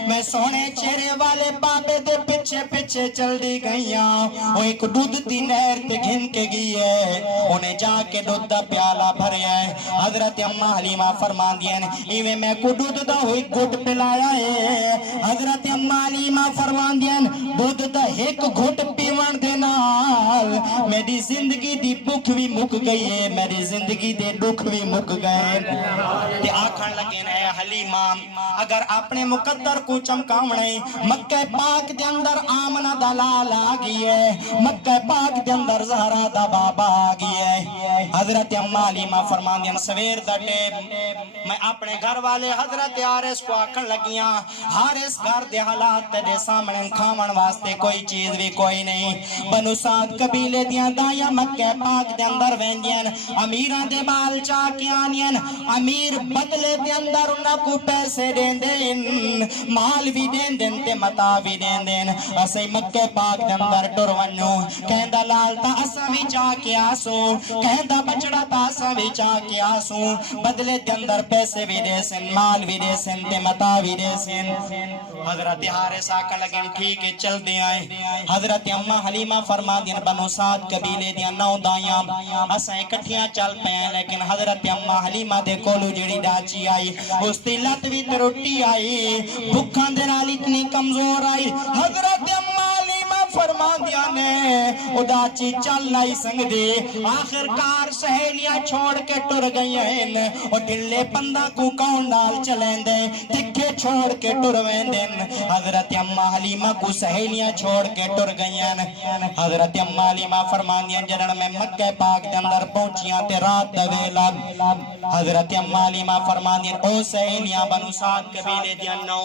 میں سونے چہرے والے بابے دے پیچھے پیچھے چل دی گئیاں وہ ایک دودھ دی نہر تے گھن کے گئی ہے انہیں جا کے دودھ دا پیالہ بھرے ہے حضرت اما حلیمہ فرما دیا نے میں کو دودھ دا ہوئی گھٹ پلایا ہے حضرت اما حلیمہ فرما دیا دودھ دا ایک گھٹ پیوان دینا میری زندگی دی بھوک بھی مک گئی ہے میری زندگی دے دکھ بھی مک گئے تے آکھن لگے نے حلیمہ اگر اپنے مقدر کو چمکاونے مکہ پاک دے اندر آمنہ دا لال آگئی ہے مکہ پاک دے اندر زہرہ دا بابا آگئی ہے حضرت اما حلیمہ فرمان دیا سویر دا ٹیب میں اپنے گھر والے حضرت حارث کو آکھن لگیاں حارث گھر دے حالات تیرے سامنے کھاون واسطے کوئی چیز بھی کوئی نہیں بنو سعد قبیلے دیاں دایاں مکہ پاک دے اندر ویندیاں امیران دے بال چاکی آنیاں امیر بدلے دے اندر انہاں کو پیسے دین دین مال بھی دین دین تے متا بھی دین دین اسے مکہ پاک دے اندر ٹر ونو کہندا لال تا اساں بھی چا کے آسو کہندا بچڑا تا اساں بھی چا کے آسو بدلے دے اندر پیسے بھی دے سن مال بھی دے سن تے متا بھی دے سن حضرت حارث آکھن لگے ٹھیک ہے چل دے آئے حضرت اما حلیمہ فرما دین بنو سعد قبیلے دیاں نو دایاں اساں اکٹھیاں چل پئے لیکن حضرت اما حلیمہ دے کولو جڑی ڈاچی آئی اس دی لت بھی تے روٹی آئی بھکھاں دے نال اتنی کمزور آئی حضرت اما حلیمہ فرما دیا نے اداچی چل لائی سنگ دے آخر کار سہیلیاں چھوڑ کے ٹر گئی ہیں اور دلے پندہ کو کون ڈال چلیں دے تکھے چھوڑ کے ٹر ویندن حضرت اما حلیمہ کو سہیلیاں چھوڑ کے ٹر گئی ہیں حضرت اما حلیمہ فرما دیا جنن میں مکہ پاک دے اندر پہنچیاں تے رات دا ویلا حضرت اما حلیمہ فرما دیا او سہیلیاں بنو سعد قبیلے دیاں نو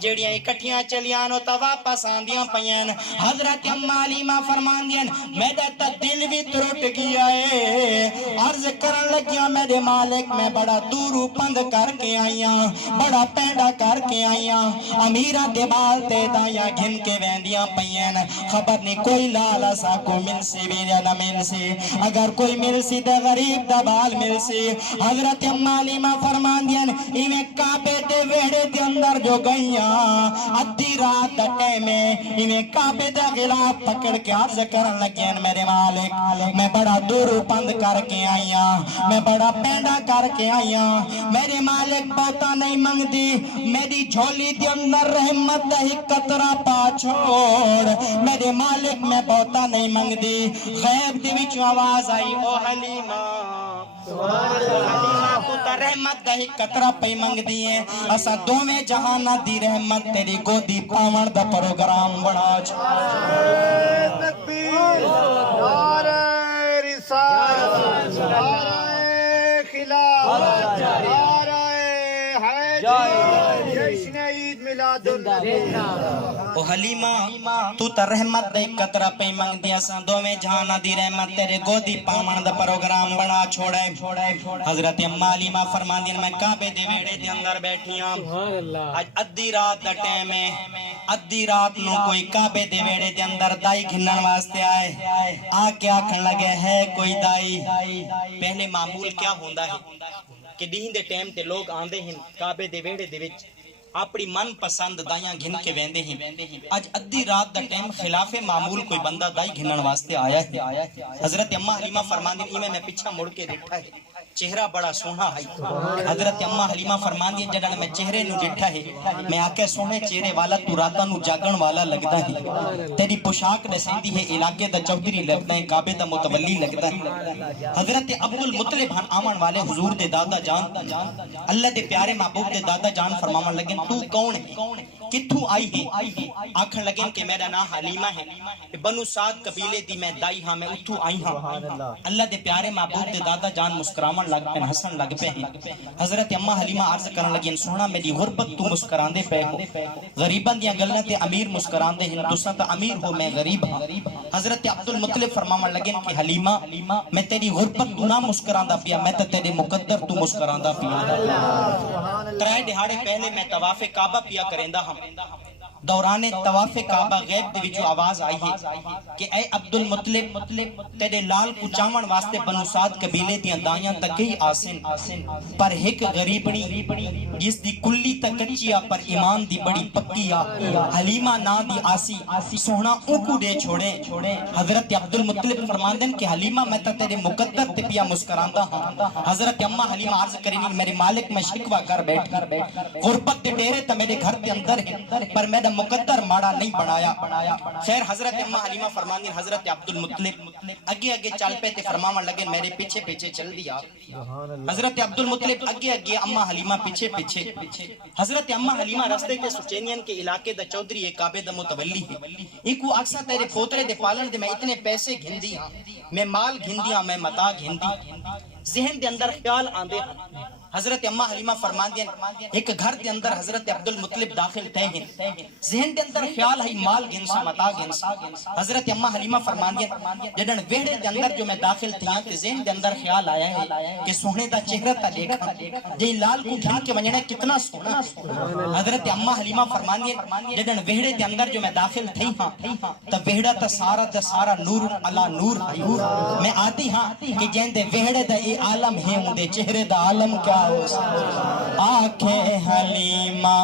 جڑیاں اکٹھیاں چلیاں تا واپس آندیاں پئیں حضرت اما حلیمہ فرمان دیا میرا تا دل بھی ترٹ گیا ہے عرض کرن لگیاں میرے مالک میں بڑا دورو پند کر کے آئیاں بڑا پینڈا کر کے آئیاں امیرہ دے بال تے دایاں گھن کے ویندیاں پئیں خبر نہیں کوئی لالا سا کو مل سی بھی یا نہ مل سی اگر کوئی مل سی دے غریب دا بال مل سی حضرت اما حلیمہ فرمان دیا ایویں کعبے دے ویڑے دے اندر جو گئیاں ادھی رات دٹے میں انہیں کعبے دا غلاف پکڑ کے عرض کرن لگے میرے مالک میں بڑا دور پند کر کے آئیاں میں بڑا پینڈا کر کے آئیاں میرے مالک بہتا نہیں منگ دی میری جھولی دی اندر رحمت دا ہی قطرہ پا چھوڑ میرے مالک میں بہتا نہیں منگ دی غیب دی وچ آواز آئی او حلیمہ حلیمہ کو تا رحمت دا ہی قطرہ پہ منگ دیئے اسا دوویں جہانہ دی رحمت تیری گودی پاون دا پروگرام بڑا نعرہ تکبیر نعرہ رسالت نعرہ خلافت نعرہ حیدر جشن عید میلاد او حلیمہ تو تا رحمت دے قطرہ پہ منگ دیا سا دوویں جہانہ دی رحمت تیرے گودی پاون دا پروگرام بڑا چھوڑے حضرت اما حلیمہ فرمان دین میں کعبے دے ویڑے دے اندر بیٹھیاں آج ادھی رات دا ٹائم ہے ادھی رات نو کوئی کعبے دے ویڑے دے اندر دائی گھنن واسطے آئے آکے آکھن لگے ہے کوئی دائی پہلے معمول کیا ہوندہ ہے کہ دین دے ٹائم تے لوگ آندے ہیں کعبے دے ویڑے دے وچ اپنی من پسند دائیاں گھن کے ویندے ہیں آج ادھی رات دا ٹائم خلاف معمول کوئی بندہ دائی گھنن واسطے آیا ہے حضرت اما حلیمہ فرمان دین میں پیچھا مڑ کے ڈٹھا ہے چہرہ بڑا سونا ہے حضرت اما حلیمہ فرمان دین جڑن میں چہرے نو ڈٹھا ہے میں آکے سونے چہرے والا تو راتا نو جاگن والا لگتا ہے تیری پوشاک نسیندی ہے علاقے دا چودھری لگتا ہے کعبے دا متولی لگتا ہے حضرت عبد المطلب ہن آمن والے حضور دے دادا جان اللہ دے پیارے محبوب دے دادا جان فرماون لگے تو کون ہے کتھوں آئی ہے آکھن لگے کہ میرا نام حلیمہ ہے بنو سعد قبیلے دی میں دائی ہاں میں اتھوں آئی ہاں اللہ دے پیارے محبوب دے دادا جان مسکراون لگ پہ ہسن لگ پہ ہیں حضرت اما حلیمہ عرض کرن لگی سونا میری غربت تو مسکران دے پہ ہو غریباں دیاں گلاں تے امیر مسکران دے ہندوستان تا امیر ہو میں غریب ہاں حضرت عبدالمطلب فرماون لگے کہ حلیمہ میں تیری غربت تو نہ مسکران دا پیا میں تے تیرے مقدر تو مسکران دا پیا ترائے دہاڑے پہلے میں طواف کعبہ پیا کریندا ہاں دوران طواف کعبہ غیب دے وچوں آواز آئی ہے کہ اے عبدالمطلب تیرے لال کو چاون واسطے بنو سعد قبیلے دیاں دائیاں تکئی آسن پر ایک غریبنی جس دی کلی تک کچیا پر ایمان دی بڑی پکیا حلیمہ نا دی آسی سونا اوکو دے چھوڑے حضرت عبدالمطلب فرماندن کہ حلیمہ میں تا تیرے مقدر تے پیا مسکراندا ہاں حضرت اما حلیمہ عرض کرینی میرے مالک میں شکوہ کر بیٹھ غربت دے ڈیرے تا میرے گھر دے اندر ہے پر میرا مقدر ماڑا نہیں بنایا خیر حضرت اما حلیمہ فرماندن حضرت عبدالمطلب اگے اگے چل پہ تے فرماون لگے میرے پیچھے پیچھے چل دیا حضرت عبدالمطلب اگے اگے اما حلیمہ پیچھے پیچھے حضرت اما حلیمہ راستے کے سچینین کے علاقے دا چودری ایک کعبے دا متولی ہے ایک وہ اکثر تیرے پوترے دے پالن دے میں اتنے پیسے گھندی ہاں میں مال گھندی ہاں میں متا گھندی ذہن دے اندر خیال آندے حضرت اما حلیمہ فرماندین ایک گھر دے اندر حضرت عبدالمطلب داخل تھے ہیں ذہن دے اندر خیال ہے مال گنسا متا گنسا حضرت اما حلیمہ فرماندین جڑن ویڑے دے اندر جو میں داخل تھیاں تے ذہن دے اندر خیال آیا ہے کہ سونے دا چہرہ تا دیکھا جے لال کو گھن کے ونجنے کتنا سونا حضرت اما حلیمہ فرماندین جڑن ویڑے دے اندر جو میں داخل تھی ہاں تا ویڑا تا سارا نور علا نور ہے میں آتی ہاں کہ جین دے ویڑے دا اے عالم ہے ہوں دے چہرے دا عالم کیا آنکھیں حلیمہ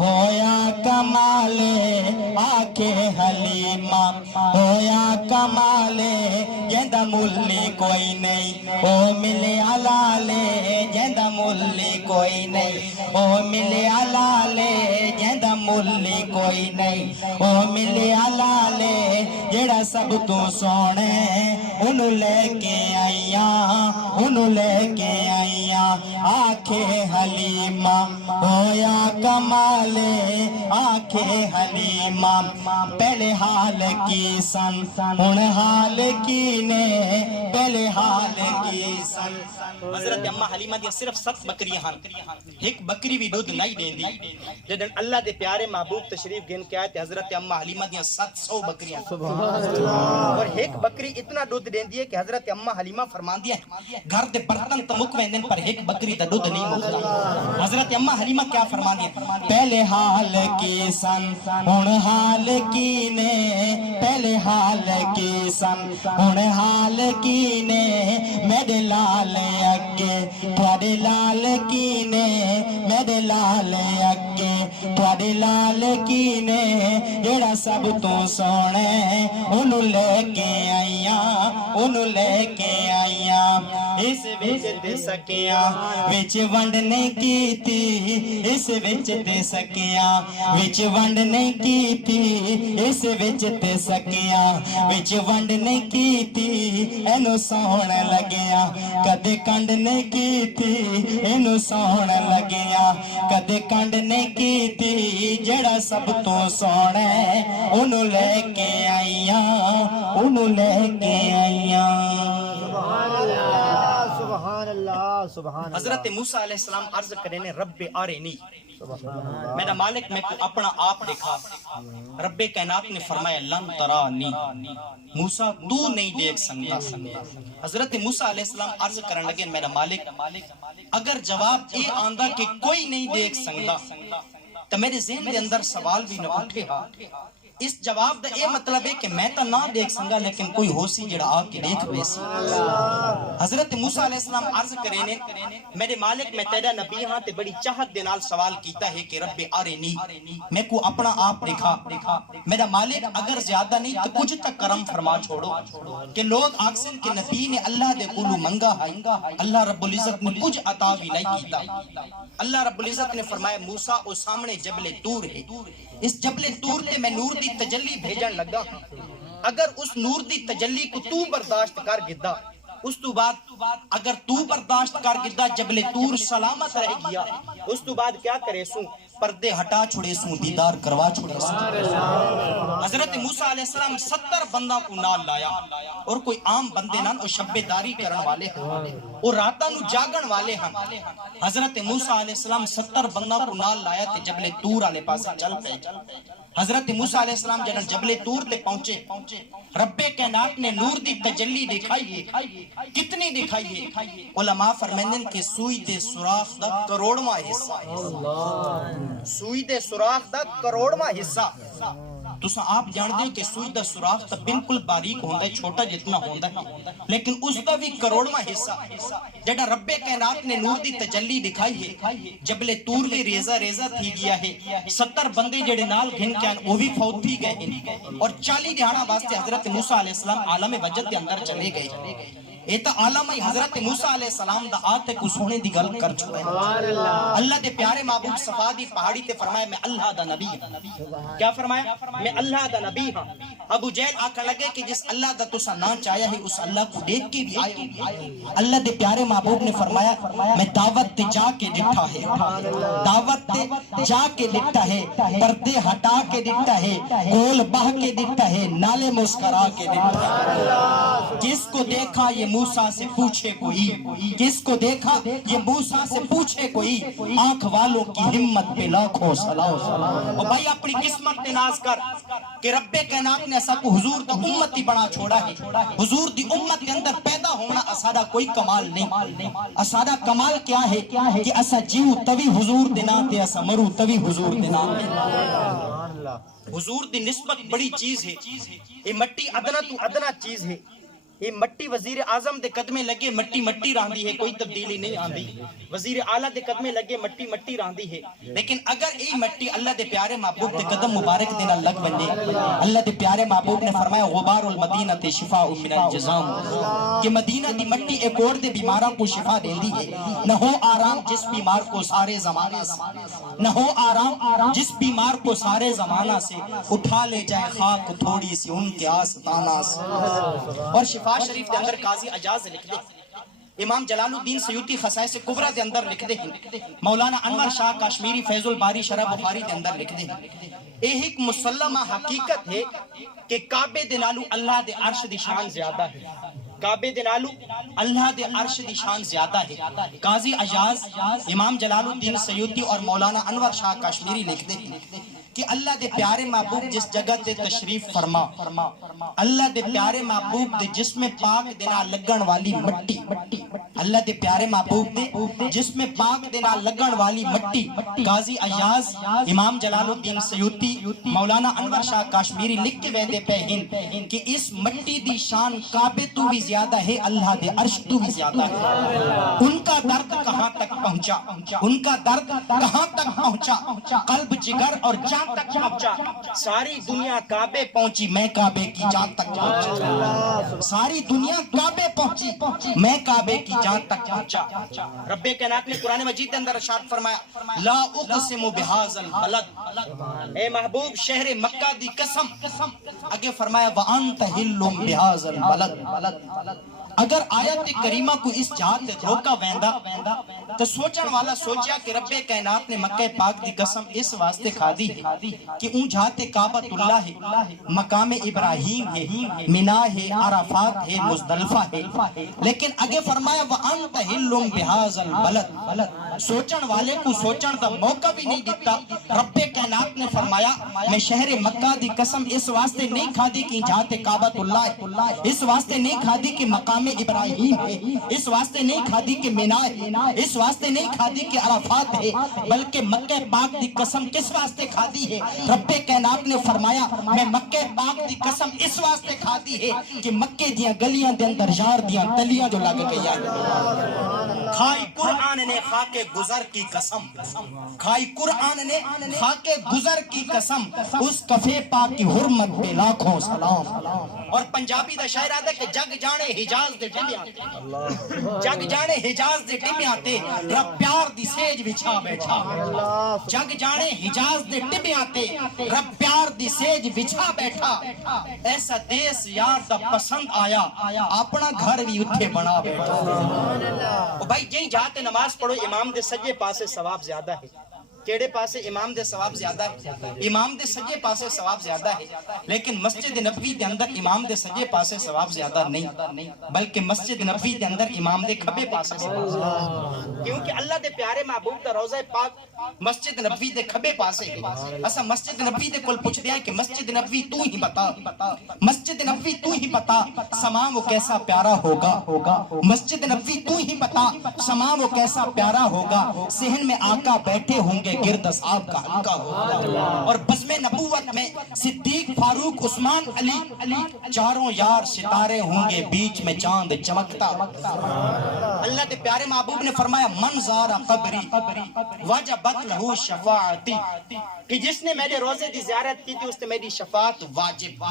ہویا کمالے آنکھیں حلیمہ ہویا کمالے جیندہ ملی کوئی نہیں او ملے علالے جیندہ ملی کوئی نہیں او ملے علالے جیندہ ملی کوئی نہیں او ملے علالے جیڑا سب تو سونے انہوں لے کے آئیاں انہوں لے کے آئیاں آنکھیں حلیمہ ہویا کمالے آنکھیں حلیمہ پہلے حال کی سن ان حال کی نے پہلے حال کی سن حضرت اما حلیمہ دی صرف 7 بکریاں ہن ایک بکری بھی دودھ نہیں دیندی جدن اللہ دے پیارے محبوب تشریف گن کے آئے تے حضرت اما حلیمہ دی 700 بکریاں اور ایک بکری اتنا دودھ دیندی ہے کہ حضرت اما حلیمہ فرماندی ہے گھر دے برتن تمک ویندن پر ایک بکری دا دودھ نہیں مکتا حضرت اما حلیمہ کیا فرماندی ہے پہلے حال کی سن ان حال کی نے پہلے حال کی سن ان حال کی نے میرے لال اگے تھوڑے لال کی نے میرے لال اگے تھوڑے لال کی نے جڑا سب تو سونے انہوں لے کے آئیاں انہوں لے کے آئیاں اس وچ دے سکیاں وچ ونڈ نہیں کی تھی اس وچ دے سکیاں وچ ونڈ نہیں کی تھی اس وچ دے سکیاں وچ ونڈ نہیں کی تھی اینو سون لگیا کدے کنڈ نہیں کی تھی اینو سون لگیا کدے کنڈ نہیں کی تھی جڑا سب تو سونا انہوں لے کے آئیاں انہوں لے کے آئیاں سبحان اللہ سبحان اللہ حضرت موسیٰ علیہ السلام عرض کرنے رب آرینی میرا مالک میں کو اپنا آپ دکھا رب کائنات نے فرمایا لن ترانی موسیٰ تو نہیں دیکھ سکتا حضرت موسیٰ علیہ السلام عرض کرنے لگے میرا مالک اگر جواب اے آندہ کہ کوئی نہیں دیکھ سکتا تو میرے ذہن کے اندر سوال بھی نہ اٹھے ہا اس جواب دا اے مطلب ہے کہ میں تا نہ دیکھ سنگا لیکن کوئی ہو سی جڑا آ کے دیکھ بیسی حضرت موسیٰ علیہ السلام عرض کرینے میرے مالک میں تیرا نبی ہاں تے بڑی چاہت دے نال سوال کیتا ہے کہ رب آرینی میں کو اپنا آپ دکھا میرا مالک اگر زیادہ نہیں تو کچھ تک کرم فرما چھوڑو کہ لوگ آکسن کے نبی نے اللہ دے قولو منگا ہے اللہ رب العزت نے کچھ عطا بھی نہیں کیتا اللہ رب العزت نے فرمایا موسیٰ او سامنے جبل طور ہے اس جبل طور تے میں نور دی تجلی بھیجن لگا اگر اس نور دی تجلی کو تو برداشت کر گدا اس تو بعد اگر تو برداشت کر گدا جبل طور سلامت رہ گیا اس تو بعد کیا کرے سوں پردے ہٹا چھوڑے سوں دیدار کروا چھوڑے سوں حضرت موسیٰ علیہ السلام 70 بندہ کو نال لایا اور کوئی عام بندے نہ وہ شب داری کرن والے ہیں اور راتاں نو جاگن والے ہیں حضرت موسیٰ علیہ السلام 70 بندہ کو نال لایا تے جبل طور والے پاسے چل پے حضرت موسیٰ علیہ السلام جنہاں جبل طور تے پہنچے رب کائنات نے نور دی تجلی دکھائی ہے کتنی دکھائی ہے علماء فرمائندن کہ سوئی دے سوراخ دا کروڑواں حصہ سوئی دے سوراخ دا کروڑواں حصہ تساں آپ جانتے ہو کہ سوئی دا سوراخ تا بالکل باریک ہوندا ہے چھوٹا جتنا ہوندا ہے لیکن اس دا بھی کروڑواں حصہ جڑا رب کائنات نے نور دی تجلی دکھائی ہے جبل طور بھی ریزہ ریزہ تھی گیا ہے 70 بندے جڑے نال گھن کے آن وہ بھی فوت تھی گئے ہیں اور 40 دہاڑا واسطے حضرت موسیٰ علیہ السلام عالم وجد کے اندر چلے گئے ایتا عالم حضرت موسیٰ علیہ السلام دا آتے کو سونے دی گل کر چھوڑے اللہ دے پیارے محبوب صفا دی پہاڑی تے فرمایا میں اللہ دا نبی ہوں کیا فرمایا میں اللہ دا نبی ہوں ابو جہل آکھا لگے کہ جس اللہ دا تسا نام چاہیا ہے اس اللہ کو دیکھ کے بھی آئے اللہ دے پیارے محبوب نے فرمایا میں دعوت تے جا کے ڈٹھا ہے دعوت تے جا کے ڈٹھا ہے پردے ہٹا کے ڈٹھا ہے گول بہ کے ڈٹھا ہے نالے مسکرا کے ڈٹھا ہے جس کو دیکھا یہ موسیٰ سے پوچھے کوئی کس کو دیکھا یہ موسیٰ سے پوچھے کوئی آنکھ والوں کی ہمت پہ لاکھوں سلام اور بھائی اپنی قسمت تے ناز کر کہ رب کائنات نے اسا کو حضور دا امتی بنا چھوڑا ہے حضور دی امت کے اندر پیدا ہونا اسادہ کوئی کمال نہیں اسادہ کمال کیا ہے کہ اسا جیو توی حضور دینا تے اسا مرو توی حضور دینا حضور دی نسبت بڑی چیز ہے یہ مٹی ادنا تو ادنا چیز ہے یہ مٹی وزیر اعظم دے قدمے لگے مٹی مٹی راندی ہے کوئی تبدیلی نہیں آندی وزیر اعلیٰ دے قدمے لگے مٹی مٹی راندی ہے لیکن اگر ای مٹی اللہ دے پیارے محبوب دے قدم مبارک دینا لگ بنجے اللہ دے پیارے محبوب نے فرمایا غبار المدینہ تے شفاء من الجزام کہ مدینہ دی مٹی ایک اور دے بیماراں کو شفا دے دی ہے نہ ہو آرام جس بیمار کو سارے زمانہ سے نہ ہو آرام جس بیمار کو سارے زمانہ سے اٹھا لے جائے خاک تھوڑی سی ان کے آستانہ سے اور شفا شریف دے اندر قاضی اجاز لکھ دے امام جلال الدین سیوطی خصائص کبریٰ دے اندر لکھ دے مولانا انور شاہ کاشمیری فیض الباری شرح بخاری دے اندر لکھ دے ایک مسلمہ حقیقت ہے کہ کعبے دے نالو اللہ دے عرش دی شان زیادہ ہے کعبے دے نالو اللہ دے عرش دی شان زیادہ ہے قاضی اجاز امام جلال الدین سیوطی اور مولانا انور شاہ کاشمیری لکھ دے کہ اللہ دے پیارے محبوب جس جگہ تے تشریف فرما اللہ دے پیارے محبوب دے جسم پاک دینا لگن والی مٹی اللہ دے پیارے محبوب دے جسم پاک دینا لگن والی مٹی قاضی اجاز امام جلال الدین سیوطی مولانا انور شاہ کاشمیری لکھ کے ویدے پہن کہ اس مٹی دی شان کعبے تو بھی زیادہ ہے اللہ دے عرش تو بھی زیادہ ہے ان کا درد کہاں تک پہنچا ان کا درد کہاں تک پہنچا قلب جگر اور جان تک پہنچا ساری دنیا کعبے پہنچی میں کعبے کی جان تک پہنچا ساری دنیا کعبے پہنچی میں کعبے کی جان تک پہنچا رب کائنات نے قرآن مجید کے اندر ارشاد فرمایا لا اقسم بہذا البلد اے محبوب شہر مکہ دی قسم آگے فرمایا وانت حل بہذا البلد اگر آیت کریمہ کو اس جہات تے روکا ویندا تو سوچن والا سوچیا کہ رب کائنات نے مکہ پاک دی قسم اس واسطے کھا دی کہ اون جہات کعبۃ اللہ ہے مقام ابراہیم ہے منا ہے عرفات ہے مزدلفہ ہے لیکن آگے فرمایا وانت حل بہذا البلد سوچن والے کو سوچن دا موقع بھی نہیں دیتا رب کائنات نے فرمایا میں شہر مکہ دی قسم اس واسطے نہیں کھا دی کہ جہات کعبۃ اللہ ہے اس واسطے نہیں کھا دی کہ مقام ابراہیم ہے اس واسطے نہیں کھا دی کہ مینا ہے اس واسطے نہیں کھا دی کہ عرفات ہے بلکہ مکہ پاک دی قسم کس واسطے کھا دی ہے رب کائنات نے فرمایا میں مکہ پاک دی قسم اس واسطے کھا دی ہے کہ مکے دیاں گلیاں دے اندر یار دیاں تلیاں جو لگ گئی کھائی قرآن نے خاک گزر کی قسم کھائی قرآن نے خاک گزر کی قسم اس کفے پاک کی حرمت پہ لاکھوں سلام اور پنجابی دا شاعر آدھا کہ جگ جانے حجاز دے ٹمیاں جگ جانے حجاز دے ٹمیاں تے رب پیار دی سیج بچھا بیٹھا جگ جانے حجاز دے ٹمیاں تے رب پیار دی سیج بچھا بیٹھا ایسا دیس یار دا پسند آیا اپنا گھر بھی اتھے بنا بیٹھا بھائی جہی جاتے نماز پڑھو امام دے سجے پاسے ثواب زیادہ ہے کیڑے پاسے امام دے ثواب زیادہ ہے؟ امام دے سجے پاسے ثواب زیادہ ہے، لیکن مسجد نبوی دے اندر امام دے سجے پاسے ثواب زیادہ نہیں، بلکہ مسجد نبوی دے اندر امام دے کھبے پاسے ثواب زیادہ، کیونکہ اللہ دے پیارے محبوب دا روضہ پاک مسجد نبوی دے کھبے پاسے ہے۔ اسا مسجد نبوی دے کول پوچھ دیا کہ مسجد نبوی تو ہی بتا، مسجد نبوی تو ہی بتا سما وہ کیسا پیارا ہوگا، مسجد نبوی تو ہی بتا سما وہ کیسا پیارا ہوگا، صحن میں آقا بیٹھے ہوں گے گرد اصحاب کا حلقہ ہوگا، اور بزم نبوت میں صدیق فاروق عثمان علی چاروں یار ستارے ہوں گے، بیچ میں چاند چمکتا۔ اللہ کے پیارے محبوب نے فرمایا من زار قبری وجبت لہو شفاعتی، کہ جس نے میرے روزے دی زیارت کی تھی اس نے میری شفاعت واجب۔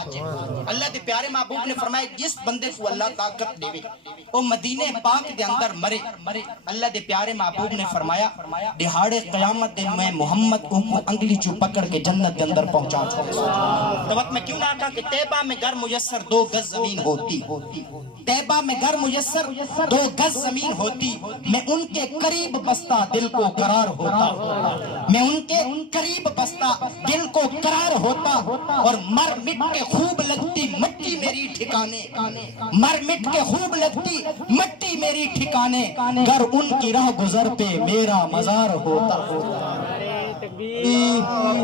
اللہ کے پیارے محبوب نے فرمایا جس بندے کو اللہ طاقت دے وہ مدینے پاک دے اندر مرے، اللہ دے پیارے محبوب نے فرمایا دہاڑے قیامت دن میں محمد کو انگلی چو پکڑ کے جنت کے اندر پہنچا چھوڑا۔ تو وقت میں کیوں نہ کہا کہ طیبہ میں گر میسر 2 گز زمین ہوتی، طیبہ میں گر میسر 2 گز زمین ہوتی، میں ان کے قریب بستا دل کو قرار ہوتا، میں ان کے قریب بستا دل کو قرار ہوتا، اور مر مٹ کے خوب لگتی مٹی میری ٹھکانے، مر مٹ کے خوب لگتی مٹی میری ٹھکانے، گر ان کی راہ گزر پہ میرا مزار ہوتا۔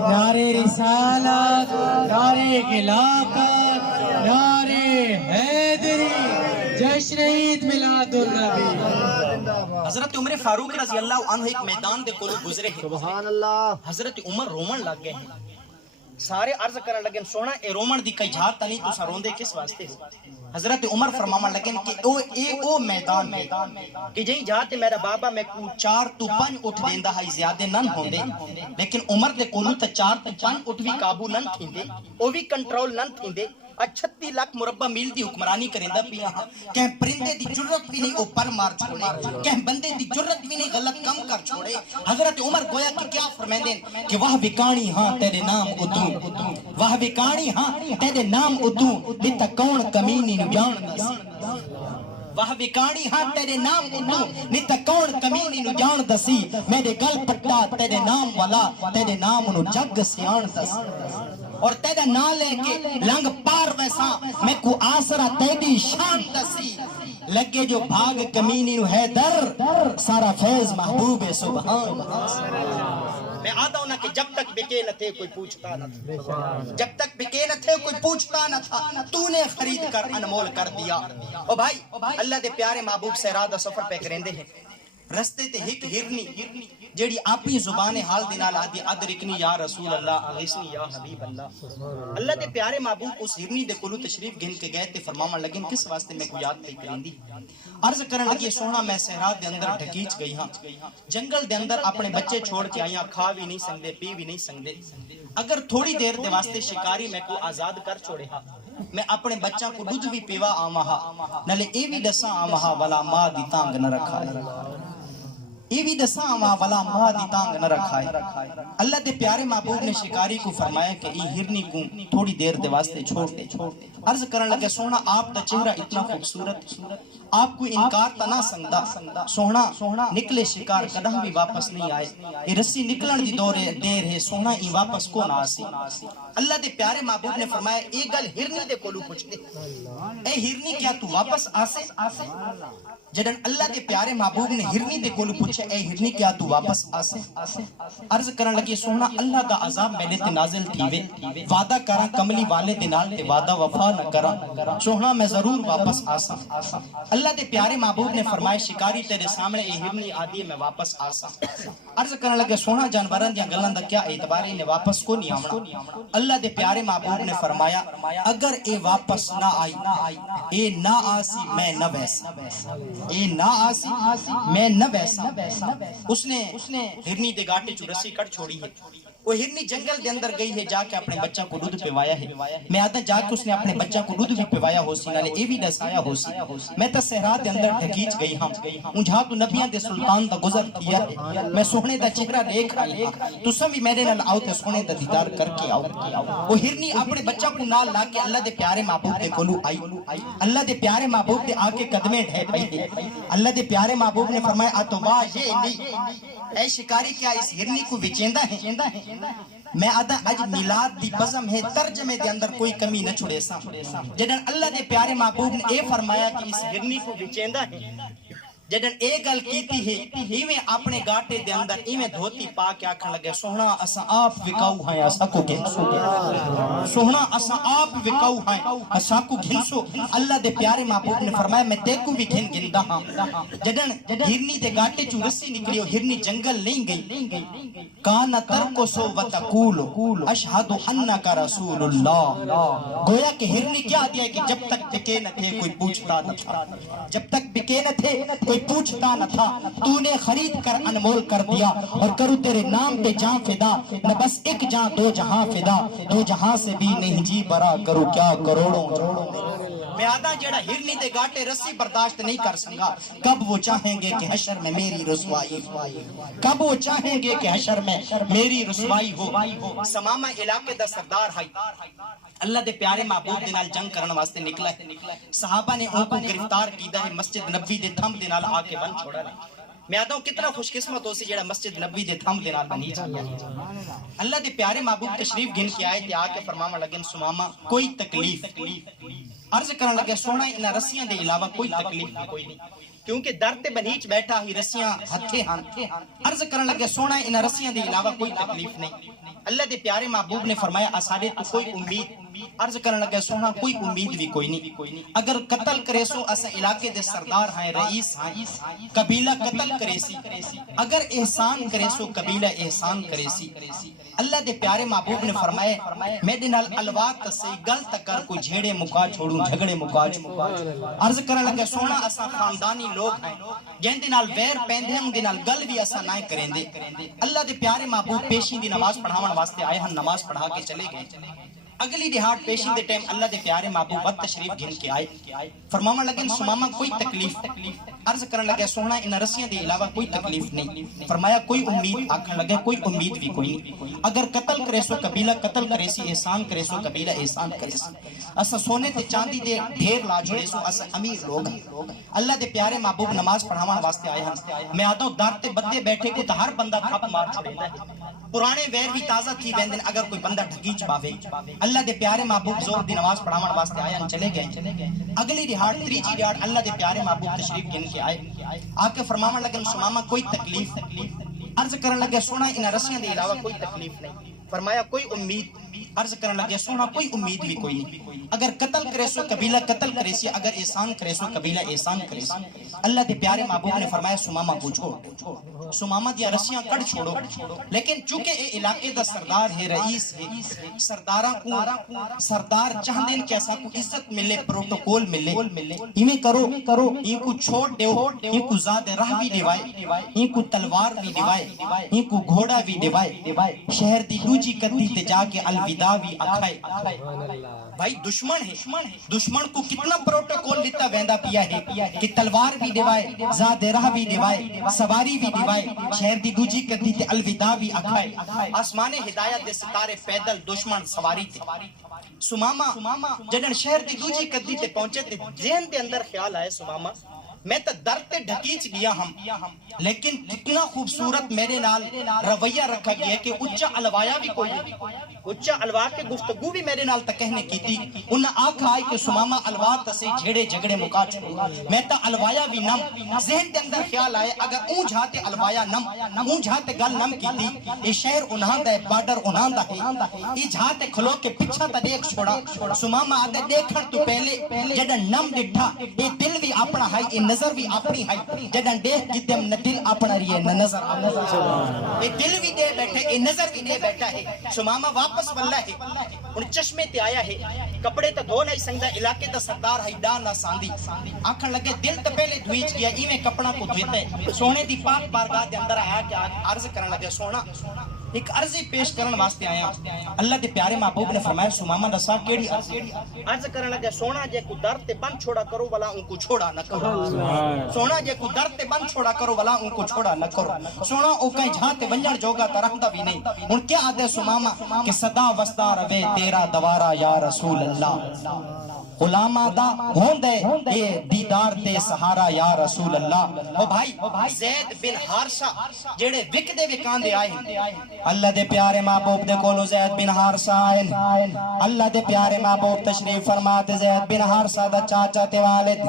نعرے رسالت، نعرے خلافت، نعرے حیدری، جشن عید میلاد النبی۔ حضرت عمر فاروق رضی اللہ عنہ ایک میدان دے کولو گزرے ہیں، سبحان اللہ۔ حضرت عمر رومن لگ گئے ہیں، سارے عرض کرن لگے سونا اے رومن دی کئی جھات تنی تو روندے کس واسطے ہو؟ حضرت عمر فرماون لگے کہ او میدان ہے کہ جہی جھات میرا بابا میں کو 4 تو 5 اٹھ دیندا ہے زیادہ نن ہوندے، لیکن عمر دے کولو تے 4 تو 5 اٹھ بھی قابو نن تھیندے، او بھی کنٹرول نن تھیندے، 36 لاکھ مربع میل دی حکمرانی کریندا پیا ہاں، کہ پرندے دی جرت بھی نہیں او پر مار چھوڑے، کہ بندے دی جرت بھی نہیں غلط کم کر چھوڑے۔ حضرت عمر گویا کہ کیا فرمائندے کہ وہ وکانی ہاں تیرے نام اتوں، وہ وکانی ہاں تیرے نام اتوں، دیتا کون کمینی نو جان دسی، وہ وکانی ہاں تیرے نام اتوں، دیتا کون کمینی نو جان دسی، میرے گل پٹا تیرے نام والا تیرے نام نو جگ سیان دسی، اور تیرا نام لے کے لنگ پار ویسا میں کو آسرا تیری شان دسی، لگے جو بھاگ کمینی نو ہے در سارا فیض محبوب سبحان۔ میں آتا ہوں نا کہ جب تک بکے نہ تھے کوئی پوچھتا نہ تھا، جب تک بکے نہ تھے کوئی پوچھتا نہ تھا، تو نے خرید کر انمول کر دیا۔ او بھائی اللہ دے پیارے محبوب سے ارادہ سفر پہ کرندے ہیں، رستے تے ہک ہرنی جیڑی اپنی زبان حال دے نال آدی ادرکنی یا رسول اللہ اغیثنی یا حبیب اللہ۔ اللہ دے پیارے محبوب اس ہرنی دے کولو تشریف گن کے گئے تے فرماون لگے کس واسطے میں کو یاد نہیں کریندی، عرض کرن لگی سونا میں صحرا دے اندر ڈھکیچ گئی ہاں، جنگل دے اندر اپنے بچے چھوڑ کے آئیاں، کھا بھی نہیں سکدے پی بھی نہیں سکدے، اگر تھوڑی دیر دے واسطے شکاری میں کو آزاد کر چھوڑے ہاں، میں اپنے بچہ کو دودھ بھی پیوا آواں ہاں، نلے اے بھی دساں آواں ہاں والا ماں دی تانگ نہ رکھا ہے، یہ بھی دساں ماں والا ماں دی تانگ نہ رکھا ہے۔ اللہ دے پیارے محبوب نے شکاری کو فرمایا کہ یہ ہرنی کو تھوڑی دیر دے واسطے چھوڑ دے، عرض کرن لگے سونا آپ دا چہرہ اتنا خوبصورت، آپ کو انکار تا نہ سنگدا، سونا نکلے شکار کدہ بھی واپس نہیں آئے، یہ رسی نکلن دی دیر ہے، سونا ہی واپس کو نہ آسی۔ اللہ دے پیارے محبوب نے فرمایا اے گل ہرنی دے کولو پوچھ دے، اے ہرنی کیا تو واپس آسے؟ جدن اللہ دے پیارے محبوب نے ہرنی دے کولو پوچھے اے ہرنی کیا تو واپس آسے؟ عرض کرن لگی سونا اللہ دا عذاب میرے تے نازل تھیوے، وعدہ کراں کملی والے دے نال تے وعدہ وفا نہ کراں، سونا میں ضرور واپس آساں۔ اللہ دے پیارے محبوب نے فرمایا شکاری تیرے سامنے اے ہرنی آدھی میں واپس آساں۔ عرض کرن لگے سونا جانوراں دیاں گلاں دا کیا اعتبار ہے، انہیں واپس کو نہیں آونا؟ اللہ دے پیارے محبوب نے فرمایا اگر اے واپس نہ آئی، اے نہ آسی میں نہ ویسا، اے نہ آسی میں نہ ویسا۔ اس نے ہرنی دے گاٹے چو رسی کٹ چھوڑی ہے، وہ ہرنی جنگل دے اندر گئی ہے جا کے اپنے بچہ کو دودھ پوایا ہے میں آدھا جا کے اس نے اپنے بچہ کو دودھ بھی پوایا ہو سی نالے اے بھی دسایا ہو سی میں تا صحرا دے اندر ڈھکیچ گئی ہاں انجھا تو نبیاں دے سلطان دا گزر کیا ہے میں سونے دا چہرہ دیکھ رہی تو سب بھی میرے نال آؤ تے سونے دا دیدار کر کے آؤ وہ ہرنی اپنے بچہ کو نال لا کے اللہ دے پیارے محبوب دے کولو آئی اللہ دے پیارے محبوب دے آ کے قدمیں ڈھے پئی اللہ دے پیارے محبوب نے فرمایا آ تو واہ یہ نہیں اے شکاری کیا اس ہرنی کو وچیندہ ہے میں آدھا اج میلاد دی بزم ہے ترجمے دے اندر کوئی کمی نہ چھڑے سا جدن اللہ دے پیارے محبوب نے اے فرمایا کہ اس ہرنی کو وچیندہ ہے جدن اے گل کیتی ہے ایویں اپنے گاٹے دے اندر ایویں دھوتی پا کے آکھن لگے سوہنا اساں آپ وکاؤ ہیں اساں کو گھنسو سوہنا اساں آپ وکاؤ ہیں اساں کو گھنسو اللہ دے پیارے محبوب نے فرمایا میں تے کو بھی گھندا ہاں جدن ہرنی دے گاٹے چوں رسی نکلی ہرنی جنگل نہیں گئی کانا ترکو سو وتقول اشہد انک رسول اللہ گویا کہ ہرنی کیا دیا ہے کہ جب تک بکے نہ تھے کوئی پوچھتا نہ تھا جب تک بکے نہ تھے کوئی پوچھتا نہ تھا تو نے خرید کر انمول کر دیا اور کرو تیرے نام پہ جان فدا نہ بس ایک جان دو جہاں فدا دو جہاں سے بھی نہیں جی برا کرو کیا کروڑوں میں آدھا جیڑا ہرنی دے گاٹے رسی برداشت نہیں کر سکا کب وہ چاہیں گے کہ حشر میں میری رسوائی کب وہ چاہیں گے کہ حشر میں میری رسوائی ہو سمامہ علاقے دا سردار ہے اللہ دے پیارے محبوب دے نال جنگ کرن واسطے نکلا ہے صحابہ نے ان کو گرفتار کیتا ہے مسجد نبوی دے تھم دے نال آ کے بن چھوڑا ہے میں آدھا ہوں کتنا خوش قسمت ہو سی جیڑا مسجد نبوی دے تھم دے نال بنی جایا اللہ دے پیارے محبوب تشریف گن کے آئے تے آ کے فرماما لگن سماما کوئی تکلیف عرض کرن لگے سونا انہاں رسیاں دے علاوہ کوئی تکلیف کوئی نہیں کیونکہ درد بنیچ بیٹھا ہی رسیاں ہتھے ہاں عرض کرن لگے سونا انہاں رسیاں دے علاوہ کوئی تکلیف نہیں اللہ دے پیارے محبوب نے فرمایا اساڑے تو کوئی امید عرض کرن لگے سونا کوئی امید بھی کوئی نہیں اگر قتل کرے سو اسا علاقے دے سردار ہیں رئیس ہیں قبیلہ قتل کرے سی اگر احسان کرے سو قبیلہ احسان کرے سی اللہ دے پیارے محبوب نے فرمایا میرے نال الوات سے گل تکر کوئی جھیڑے مکا چھوڑوں جھگڑے مکا چھوڑوں عرض کرن لگے سونا اسا خاندانی لوگ ہیں جن دے نال ویر پیندے ہم دے نال گل بھی اسا نہ کریں دے اللہ دے پیارے محبوب پیشی دی نماز پڑھاون واسطے آئے ہم نماز پڑھا کے چلے گئے اگلی دہاڑ پیشی دے ٹائم اللہ دے پیارے محبوب وقت تشریف گھن کے آئے فرماما لگن سماما کوئی تکلیف عرض کرن لگے سونا ان رسیاں دے علاوہ کوئی تکلیف نہیں فرمایا کوئی امید آکھن لگے کوئی امید بھی کوئی نہیں اگر قتل کرے سو قبیلہ قتل کرے سی احسان کرے سو قبیلہ احسان کرے سی اسا سونے تے چاندی دے ڈھیر لا جڑے سو اسا امیر لوگ اللہ دے پیارے محبوب نماز پڑھاون واسطے آئے ہیں میں آدھا در تے بدے بیٹھے کو تے ہر بندہ تھپ مار چھڑیندا ہے پرانے ویر بھی تازہ تھی ویندن اگر کوئی بندہ ڈھگیچ پاوے اللہ دے پیارے محبوب زور دی نماز پڑھاون واسطے آیا چلے گئے اگلی دہاڑ تریجی دہاڑ اللہ دے پیارے محبوب تشریف گن کے آئے آ کے فرماون لگن سماما کوئی تکلیف عرض کرن لگے سونا ان رسیاں دے علاوہ کوئی تکلیف نہیں فرمایا کوئی امید عرض کرن لگے سونا کوئی امید بھی کوئی نہیں اگر قتل کرے سو قبیلہ قتل کرے سی اگر احسان کرے سو قبیلہ احسان کرے سی اللہ دے پیارے محبوب نے فرمایا سماما کو چھوڑ سماما دی رسیاں کڑ چھوڑو لیکن چونکہ اے علاقے دا سردار ہے رئیس ہے سرداراں کو سردار چاہندے کہ ایسا کو عزت ملے پروٹوکول ملے ایویں کرو این کو چھوڑ دیو این کو زاد راہ بھی دیوائے این کو تلوار بھی دیوائے این کو گھوڑا بھی دیوائے شہر دی دوجی کدی تے جا کے الوداع بھی اکھائے بھائی دشمن ہے دشمن کو کتنا پروٹوکول لیتا ویندا پیا ہے کہ تلوار بھی دیوائے زاد راہ بھی دیوائے سواری بھی دیوائے شہر دی دوجی کدی تے الوداع بھی اکھائے آسمان ہدایت دے ستارے پیدل دشمن سواری تے سماما جنن شہر دی دوجی کدی تے پہنچے تے ذہن دے اندر خیال آئے سماما میں تا در تے ڈھکیچ گیا ہم لیکن کتنا خوبصورت میرے نال رویہ رکھا گیا کہ اچھا الوایا بھی کوئی نہیں اچھا الوا کے گفتگو بھی میرے نال تک کہنے کی تھی انہاں آکھا آئی کہ سماما الوا تسے جھیڑے جھگڑے مکا چھوڑو میں تا الوایا بھی نم ذہن دے اندر خیال آئے اگر اون جھاتے الوایا نم اون جھاتے گل نم کی تھی یہ شہر انہاں دا ہے بارڈر انہاں دا ہے یہ جھاتے کھلو کے پچھا تا دیکھ چھوڑا سماما آدھے دیکھن تو پہلے جڑا نم ڈٹھا یہ دل بھی اپنا ہے یہ نظر بھی اپنی ہے جڑا دیکھ کی دم نہ دل اپنا رہی ہے نہ نظر یہ دل بھی دے بیٹھے یہ نظر بھی دے بیٹھا ہے سماما واپس واللہ ہے ان چشمے تے آیا ہے کپڑے تا دھو نہیں سنگدا علاقے تا سردار ہے ڈا نہ ساندی آنکھن لگے دل تا پہلے دھویچ گیا ایویں کپڑا کو دھوتے سونے دی پاک بارگاہ دے اندر آیا کہ عرض کرن لگے سونا ایک عرضی پیش کرن واسطے آیا اللہ دے پیارے محبوب نے فرمایا سمامہ دسا کیڑی عرض کرن لگا سونا جے کو در تے بند چھوڑا کرو والا ان کو چھوڑا نہ کرو سونا جے کو در تے بند چھوڑا کرو والا ان کو چھوڑا نہ کرو سونا او کہیں جہاں تے ونجڑ جوگا ترہدا بھی نہیں ہن کیا آدے سمامہ کہ صدا وسدا روے تیرا دوارا یا رسول اللہ غلامہ دا ہوندے اے دیدار تے سہارا یا رسول اللہ او بھائی زید بن حارثہ جڑے وک دے وکان دے آئے اللہ دے پیارے محبوب دے کولو زید بن حارثہ آئے اللہ دے پیارے محبوب تشریف فرماتے زید بن حارثہ دا چاچا تے والد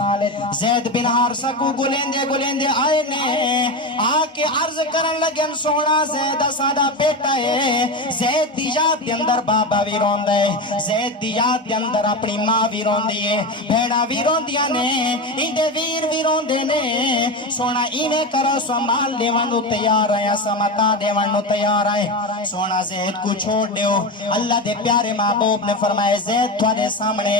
زید بن حارثہ کو گلیندے آئے نے آ کے عرض کرن لگن سونا زید سادا بیٹا ہے زید دی یاد دے اندر بابا بھی روندے زید دی یاد دے اندر اپنی ماں بھی روندی ہے بھیڑا بھی روندیاں نے ایندے ویر بھی روندے نے سونا ایویں کرو سنبھال دے ونو تیار ہے سمتا دے ونو تیار ہے سونا زید کو چھوڑ دیو اللہ دے پیارے محبوب نے فرمائے زید تھوڑے سامنے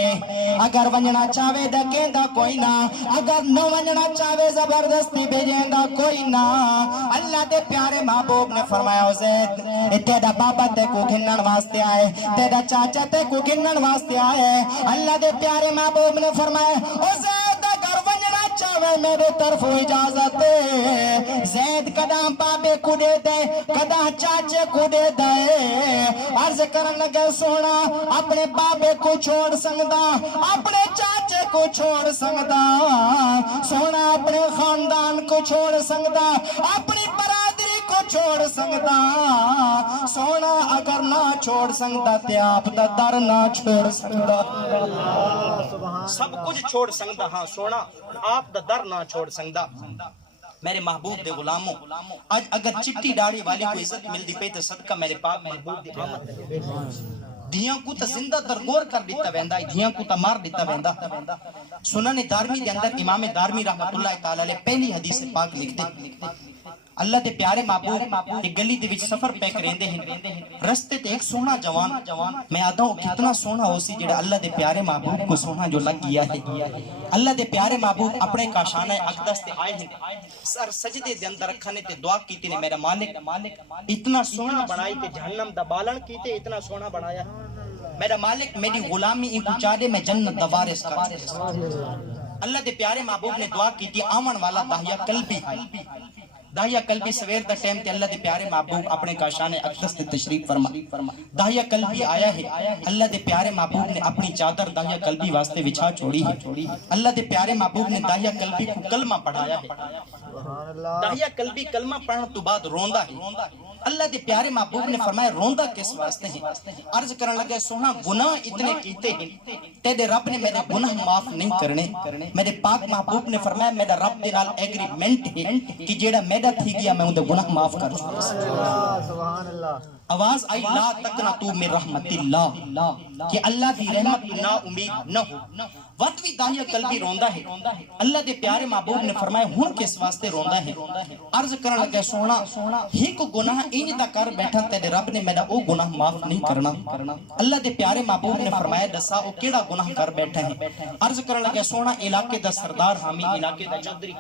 اگر ونجنا چاہے دا کہندا کوئی نہ اگر نہ ونجنا چاہے زبردستی بھیجیندا کوئی نہ اللہ دے پیارے محبوب نے فرمایا زید تیرا بابا تے کو گھنن واسطے آئے تیرا چاچا تے کو گھنن واسطے آئے اللہ دے پیارے محبوب نے فرمایا او زید اگر ونجنا چاہے میرے طرف اجازت دے زید کدا بابے کو دے دے کدا چاچے کو دے دے عرض کرن لگے سونا اپنے بابے کو چھوڑ سکدا اپنے چاچے کو چھوڑ سکدا سونا اپنے خاندان کو چھوڑ سکدا اپنی برادری کو چھوڑ سکدا سونا اگر نہ چھوڑ سکدا تے آپ دا در نہ چھوڑ سکدا سب کچھ چھوڑ سکدا ہاں سونا آپ دا در نہ چھوڑ سکدا میرے محبوب دے غلاموں آج اگر چٹی داڑھی والی کو عزت ملدی پہ تے صدقہ میرے پاک محبوب دی آمد دھیاں کو تا زندہ درگور کر دیتا ویندا دھیاں کو تا مار دیتا ویندا سنن دارمی دے اندر امام دارمی رحمت اللہ تعالی علیہ پہلی حدیث پاک لکھتے اللہ دے پیارے محبوب ایک گلی دے وچ سفر پہ کریندے ہیں رستے تے ایک سونا جوان میں آدھا ہوں کتنا سونا ہو سی جڑا اللہ دے پیارے محبوب کو سونا جو لگ گیا ہے اللہ دے پیارے محبوب اپنے کاشانہ اقدس تے آئے ہیں سر سجدے دے اندر رکھنے تے دعا کیتی نے میرا مالک اتنا سونا بنائی تے جہنم دا بالن کیتے اتنا سونا بنایا میرا مالک میری غلامی ان کو چاہے میں جنت دا وارث کر اللہ دے پیارے محبوب نے دعا کیتی آمن والا داہیہ قلبی سویر دا ٹیم تے اللہ دے پیارے محبوب اپنے کاشانے اقدس تے تشریف فرما داہیہ قلبی آیا ہے اللہ دے پیارے محبوب نے اپنی چادر داہیہ قلبی واسطے وچھا چھوڑی ہے اللہ دے پیارے محبوب نے داہیہ قلبی کو کلمہ پڑھایا ہے داہیہ قلبی کلمہ پڑھنے تو بعد روندا ہے اللہ دے پیارے محبوب نے فرمایا روندا کس واسطے ہیں عرض کرن لگے سونا گناہ اتنے کیتے ہیں تیرے رب نے میرے گناہ معاف نہیں کرنے میرے پاک محبوب نے فرمایا میرا رب دے نال ایگریمنٹ ہے کہ جیڑا میرا تھی گیا میں اندے گناہ معاف کر سبحان اللہ آواز آئی لا تقنطوا من رحمت اللہ کہ اللہ دی رحمت نا امید نہ ہو وقت بھی داہیہ قلبی روندا ہے اللہ دے پیارے محبوب نے فرمایا ہن کس واسطے روندا ہے عرض کرن لگے سونا ایک گناہ انج دا کر بیٹھا تے رب نے میرا او گناہ معاف نہیں کرنا اللہ دے پیارے محبوب نے فرمایا دسا او کیڑا گناہ کر بیٹھا ہے عرض کرن لگے سونا علاقے دا سردار حامی علاقے دا چودھری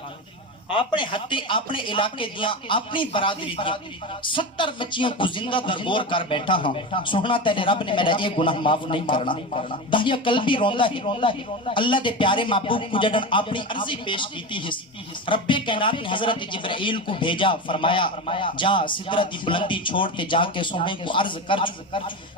اپنے ہتھے اپنے علاقے دیاں اپنی برادری دیاں 70 بچیاں کو زندہ درگور کر بیٹھا ہوں سونا تیرے رب نے میرا ایک گناہ معاف نہیں کرنا داہیہ قلبی روندا ہے اللہ دے پیارے محبوب کو جڑن اپنی عرضی پیش کیتی ہے رب کائنات نے حضرت جبرائیل کو بھیجا فرمایا جا سدرت دی بلندی چھوڑ کے جا کے سونے کو عرض کر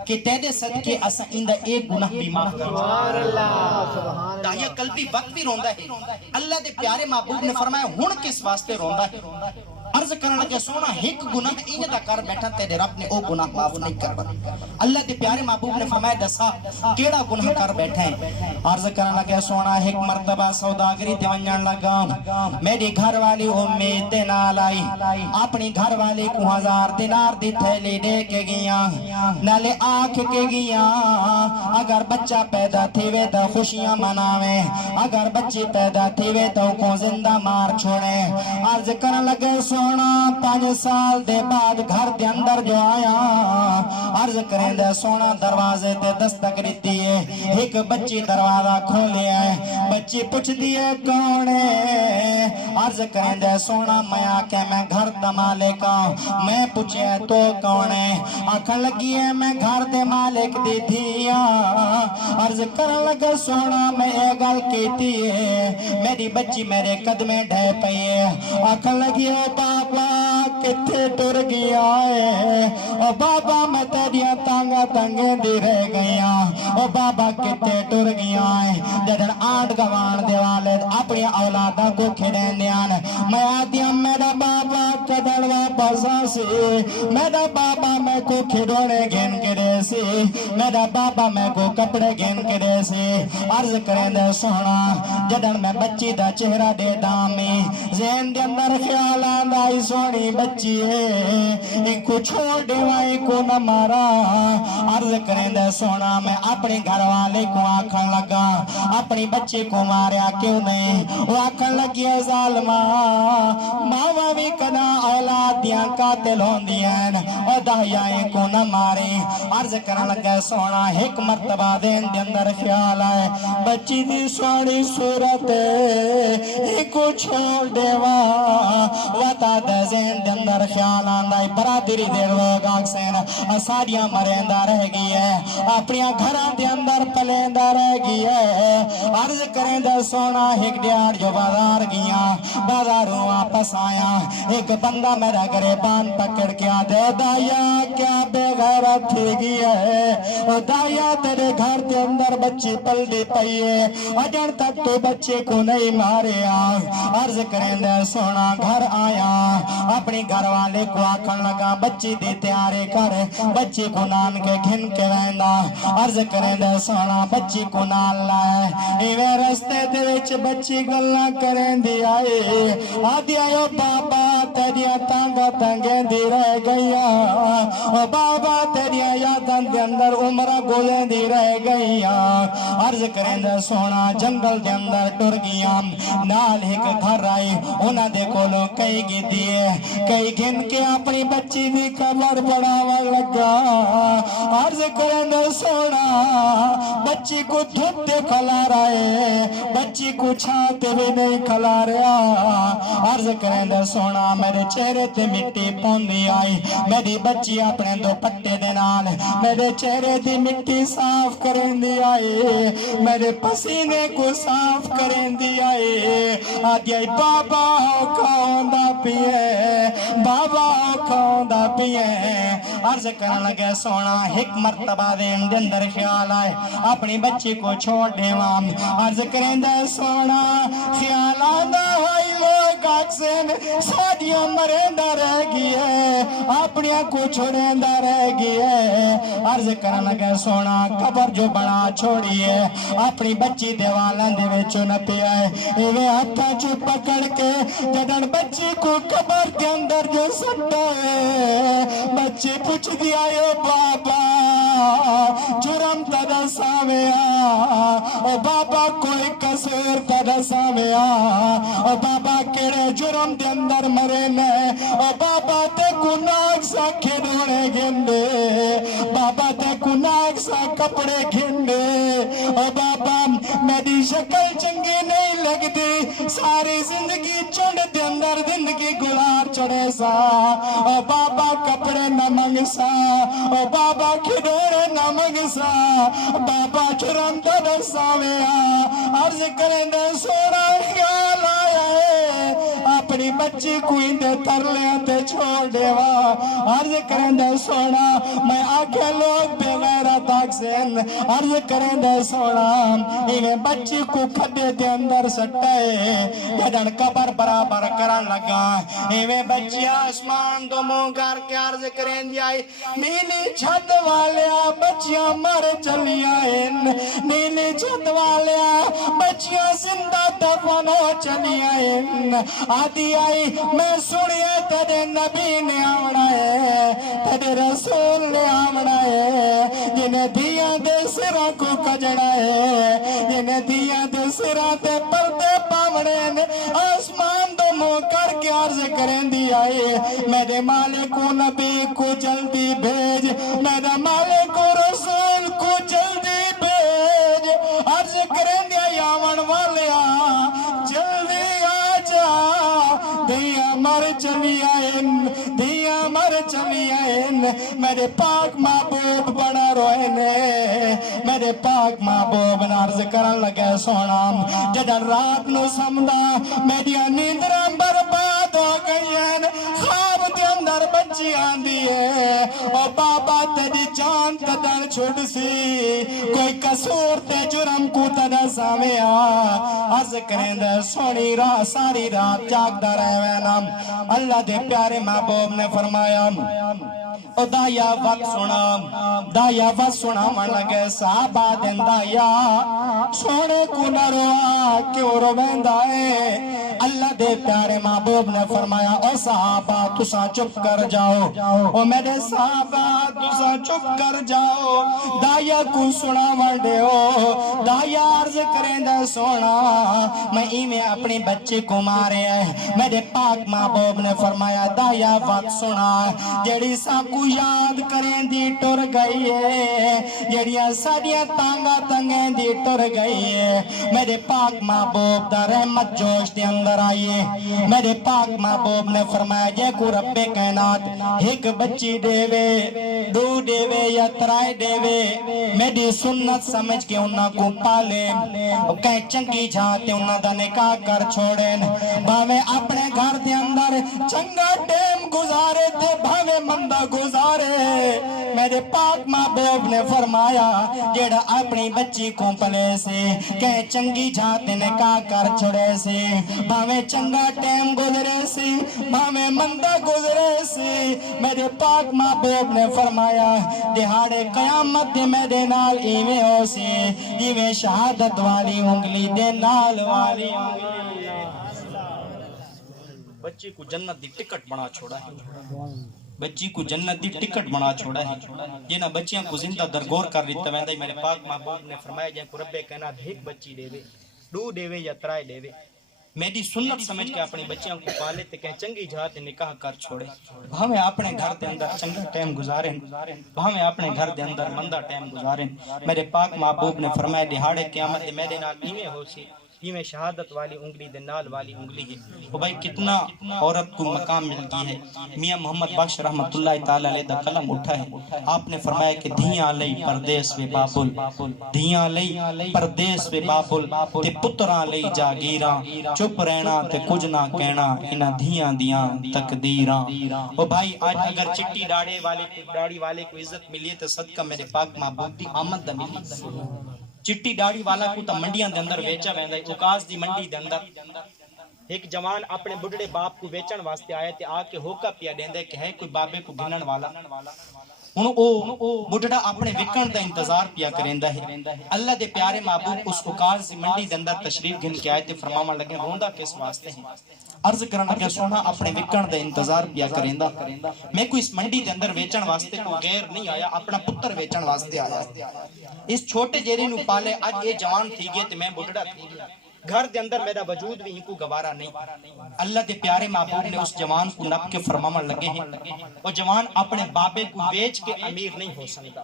کہ تیرے صدقے اساں ایندا ایک گناہ بھی معاف کر سبحان اللہ داہیہ قلبی وقت بھی روندا ہے اللہ دے پیارے محبوب نے فرمایا ہن کس واسطے روندا ہے عرض کرنے لگے سونا ایک گناہ انج دا کر بیٹھا تیرے رب نے او گناہ معاف نہیں کرنا اللہ دے پیارے محبوب نے فرمایا دسا کیڑا گناہ کر بیٹھا ہے عرض کرنے لگے سونا ایک مرتبہ سوداگری تے ونجن لگا میری گھر والی امید تے نال آئی اپنی گھر والی کو 1000 دینار دی تھیلی دے کے گیاں نالے آکھ کے گیاں اگر بچہ پیدا تھیوے تو خوشیاں مناوے اگر بچی پیدا تھیوے تو کو زندہ مار چھوڑے عرض کرنے لگے سونا سونا 5 سال دے بعد گھر دے اندر جو آیا عرض کریں دے سونا دروازے تے دستک دیتی ہے ایک بچی دروازہ کھولیا ہے بچی پوچھ دیئے کون ہے عرض کریں دے سونا میں آکے میں گھر دا مالک ہوں میں پوچھے تو کون ہے آکھن لگی ہے میں گھر دے مالک دی دھیا عرض کرن لگا سونا میں اے گل کیتی ہے میری بچی میرے قدمیں ڈھے پئی ہے آکھن لگی ہے بابا کتھے ٹر گیا ہے او بابا میں تیریاں تانگا تنگیں دی رہ گیا او بابا کتھے ٹر گیا ہے جدن آنٹ گوان دے والد اپنی اولادہ کو کھڑیں دیان میں آدیاں میرا بابا کدر واپس آسی میرا بابا میں کو کھڑونے گھن کرے سی میرا بابا میں کو کپڑے گھن کرے سی عرض کریں دے سونا جدن میں بچی دا چہرہ دے دامی ذہن دے اندر خیال آندہ ہی سونی بچی ہے ایک کو چھوڑ دیوائی کو نہ مارا عرض کریں دے سونا میں اپنی گھر والے کو آکھن لگا اپنی بچی کو ماریا کیوں نہیں وہ آکھن لگی ہے ظالمہ ماما بھی کنا اولاد دیاں قاتل ہون دیاں اور دہیائیں کو نہ مارے عرض کرن لگا سونا ایک مرتبہ دین دے اندر خیال آئے بچی دی سوڑی صورت ایک کو چھوڑ دیوا وطا دے زین دے اندر خیال آندائی برادری دے لوگ آکسین ساریاں مریندہ رہ گئی ہے اپنی گھران دے اندر پلیندہ رہ گئی ہے عرض کریں دے سونا ایک دیار جو بازار گیا بازاروں واپس آیا ایک بندہ میرا گریبان پکڑ کیا دے دایا کیا بے غیرت تھی گیا ہے دایا تیرے گھر دے اندر بچی پل دی پئی ہے اجن تک تو بچے کو نہیں مارے عرض کریں دے سونا گھر آیا اپنی گھر والے کو آکھن لگا بچی دی تیارے کر بچی کو نان کے گھن کے ویندہ عرض کریں دے سونا بچی کو نان لائے ایوے رستے دے وچ بچی گلنا کریں دی آئے آدھی آئے بابا تیریا تانگا تنگیں دی رہ گئیا او بابا تیریا یادن دے اندر عمرہ گولیں دی رہ گئیا عرض کریں دے سونا جنگل دے اندر ٹر گیا نال ایک گھر آئی انہاں دے کولوں کئی گی دیئے کئی گھن کے اپنی بچی دی قبر بڑھاوا لگا عرض کریں دے سونا بچی کو دھوتے کھلا رہے بچی کو چھاتے بھی نہیں کھلا رہا عرض کریں دے سونا میرے چہرے تے مٹی پوندی آئی میری بچی اپنے دو پٹے دے نال میرے چہرے دی مٹی صاف کریں دی آئی میرے پسینے کو صاف کریں دی آئی آدھی آئی بابا کھاؤں دا پیئے بابا کھاؤں دا پیئے عرض کرنے لگے سونا ایک مرتبہ دین دے اندر خیال آئے اپنی بچی کو چھوڑ دیوام عرض کریں دے سونا خیال آدھا ہوئی لوگ آکسین سادیوں مرندہ رہ گئی ہے اپنی کو چھوڑندہ رہ گئی ہے عرض کرنے لگے سونا قبر جو بڑا چھوڑی ہے اپنی بچی دیوالان دے ویچو نہ پیا ہے ایوے ہاتھا جو پکڑ کے جدن بچی کو قبر کے اندر جو سٹا ہے بچی پوچھ دیا ہے بابا جرم تدا سامیا او بابا کوئی قصور تدا سامیا او بابا کیڑے جرم دے اندر مرے نے او بابا تے گناہ سا کھڑونے گھندے بابا تے گناہ سا کپڑے گھندے او بابا میری شکل چنگی نہیں لگتی ساری زندگی چونڈ دے اندر زندگی گلار چڑے سا او بابا کپڑے نہ منگ سا او بابا کھڑونے نہ منگ سا بابا جرم تدا سامیا عرض کریں دے سونا خیال آیا ہے اپنی بچی کوئی دے ترلے تے چھوڑ دیوا عرض کریں دے سونا میں آکھے لوگ بے غیرت آکسین عرض کریں دے سونا انہیں بچی کو کھدے دے اندر سٹے جدن قبر برابر کرن لگا انہیں بچی آسمان دو مونگار کے عرض کریں دی آئی نیلی چھت والیا بچیاں مر چلی آئین نیلی چھت والیا بچیاں زندہ دفن ہو چلی آئین آدھی آئی میں سنیے تیرے نبی نے آمنا ہے تیرے رسول نے آمنا ہے جنہیں دیا دے سرہ کو کجڑا ہے جنہیں دیا دے سرہ تے پردے پامڑے نے آسمان دو منہ کر کے عرض کریں دی آئے میرے مالک و نبی کو جلدی بھیج میرے مالک و رسول کو جلدی بھیج عرض کریں دی آئے آمن والیا جلدی آجا دیا مر چلی آئین دیا مر چلی آئین میرے پاک محبوب بڑا روئنے میرے پاک محبوب نارز کرن لگے سونا جدن رات نو سمدہ میری نیندرہ برباد ہو گئی ہیں خواب دے اندر بچی آندی ہے اور بابا تیری جان تدن چھوٹ سی کوئی قصور تے جرم کو تدن سامیا عرض کریں دے سونی راہ ساری رات جاگ دا رہے وینام اللہ دے پیارے محبوب نے فرمایا او دایا وقت سنا من لگے صحابہ دن دایا سونے کو نہ روا کیوں رویندہ ہے اللہ دے پیارے محبوب نے فرمایا او صحابہ تسا چپ کر جاؤ او میرے صحابہ تسا چپ کر جاؤ دایا کو سنا وڈے ہو دایا عرض کریں دے سونا میں میں اپنی بچے کو مارے ہیں میرے پاک محبوب نے فرمایا دایا وقت سنا جیڑی سا کو یاد کریں دی ٹر گئی ہے جیڑیاں ساڑیاں تانگا تنگیں دی ٹر گئی ہے میرے پاک محبوب دا رحمت جوش دے اندر آئیے میرے پاک محبوب نے فرمایا جے کو رب کائنات ایک بچی دے وے دو دے وے یا ترائے دے وے میری سنت سمجھ کے انہاں کو پالے کہیں چنگی جاتے انہاں دا نکاح کر چھوڑیں بھاوے اپنے گھر دے اندر چنگا ٹیم گزارے تے بھاوے مندہ گزارے میرے پاک محبوب نے فرمایا جیڑا اپنی بچی کو پلے سے کہیں چنگی جاتے نکاح کر چھوڑے سے بھاوے چنگا ٹیم گزرے سی بھاوے مندہ گزرے سی میرے پاک محبوب نے فرمایا دہاڑے قیامت دے میرے نال ایویں ہو سی ایویں شہادت والی انگلی دے نال والی انگلی بچی کو جنت دی ٹکٹ بنا چھوڑا ہے بچی کو جنت دی ٹکٹ بنا چھوڑا ہے جنہ بچیاں کو زندہ درگور کر رہی تمہیں میرے پاک محبوب نے فرمایا جن کو رب کائنات ایک بچی دے وے دو دے وے یا ترائے دے وے میری سنت سمجھ کے اپنی بچیاں کو پالے تے کہیں چنگی جہاں تے نکاح کر چھوڑے ہمیں اپنے گھر دے اندر چنگا ٹائم گزاریں ہمیں اپنے گھر دے اندر مندہ ٹائم گزاریں میرے پاک محبوب نے فرمایا دہاڑے قیامت دے میرے نال ایویں ہو سی میں شہادت والی انگلی دے نال والی انگلی ہے وہ بھائی کتنا عورت کو مقام ملتی ہے میاں محمد بخش رحمت اللہ تعالی علیہ دا قلم اٹھا ہے آپ نے فرمایا کہ دھیاں لئی پردیس وے بابل دھیاں لئی پردیس وے بابل تے پتراں لئی جاگیراں چپ رہنا تے کچھ نہ کہنا انہاں دھیاں دیاں تقدیراں وہ بھائی آج اگر چٹی داڑھی والے کو عزت ملی تے صدقہ میرے پاک محبوب دی آمد دا ملی چٹی ڈاڑی والا کو تا منڈیاں دے اندر ویچا ویندا ہے اوکاس دی منڈی دے اندر ایک جوان اپنے بڑھڑے باپ کو ویچن واسطے آیا تے آ کے ہوکا پیا دیندا ہے کہ ہے کوئی بابے کو گنن والا ہن او بڑھڑا اپنے وکن دا انتظار پیا کریندا ہے اللہ دے پیارے محبوب اس اوکاس دی منڈی دے اندر تشریف گن کے آئے تے فرماون لگے روندا کس واسطے ہے عرض کرنا کہ سونا اپنے وکن دا انتظار پیا کریندا میں کوئی اس منڈی دے اندر ویچن واسطے کو غیر نہیں آیا اپنا پتر ویچن واسطے آیا اس چھوٹے جیری نو پالے آج یہ جوان تھی گئے تے میں بڑھڑا تھی گیا گھر دے اندر میرا وجود بھی ہی کو گوارا نہیں اللہ دے پیارے محبوب نے اس جوان کو نپ کے فرماون لگے ہیں وہ جوان اپنے بابے کو ویچ کے امیر نہیں ہو سکتا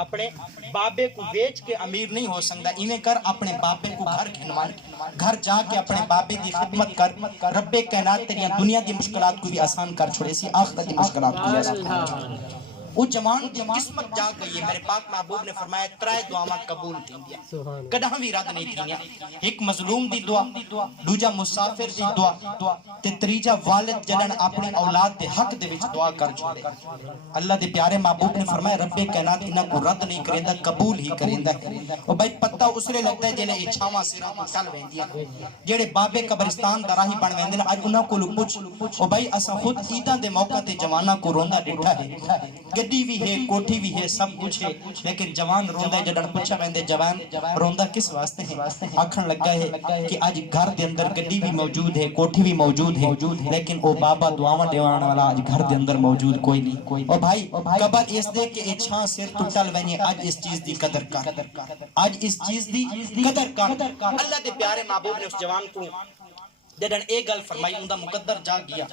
اپنے بابے کو ویچ کے امیر نہیں ہو سکتا انہیں کر اپنے بابے کو گھر گھنوان گھر جا کے اپنے بابے دی خدمت کر رب کائنات تیری دنیا دی مشکلات کو بھی آسان کر چھوڑے سی آخرت دی مشکلات کو بھی آسان کر چھوڑے وہ جوان کی قسمت جاگ گئی ہے میرے پاک محبوب نے فرمایا ترائے دعاواں قبول تھیں دیا کدھاں بھی رد نہیں تھیں ایک مظلوم دی دعا دوجا مسافر دی دعا تے تریجا والد جنن اپنی اولاد دے حق دے وچ دعا کر چھوڑے اللہ دے پیارے محبوب نے فرمایا رب کائنات انہاں کو رد نہیں کریندا قبول ہی کریندا ہے او بھائی پتہ اسرے لگدا ہے جلے اچھاواں سراں کو چل ویندیاں جڑے بابے قبرستان دا راہی بن ویندے اج انہاں کولوں پوچھ او بھائی اساں خود عیداں دے موقع تے جواناں کو روندا ڈٹھا ہے گڈی بھی ہے کوٹھی بھی ہے سب کچھ ہے لیکن جوان روندا جڑن پوچھا ویندے جوان روندا کس واسطے ہے آکھن لگا ہے کہ اج گھر دے اندر گڈی بھی موجود ہے کوٹھی بھی موجود ہے لیکن او بابا دعاواں دیوان والا اج گھر دے اندر موجود کوئی نہیں او بھائی قبر اس دے کہ اے چھاں سر ٹٹل ونی اج اس چیز دی قدر کر اج اس چیز دی قدر کر اللہ دے پیارے محبوب نے اس جوان کو جدن اے گل فرمائی اوندا مقدر جا گیا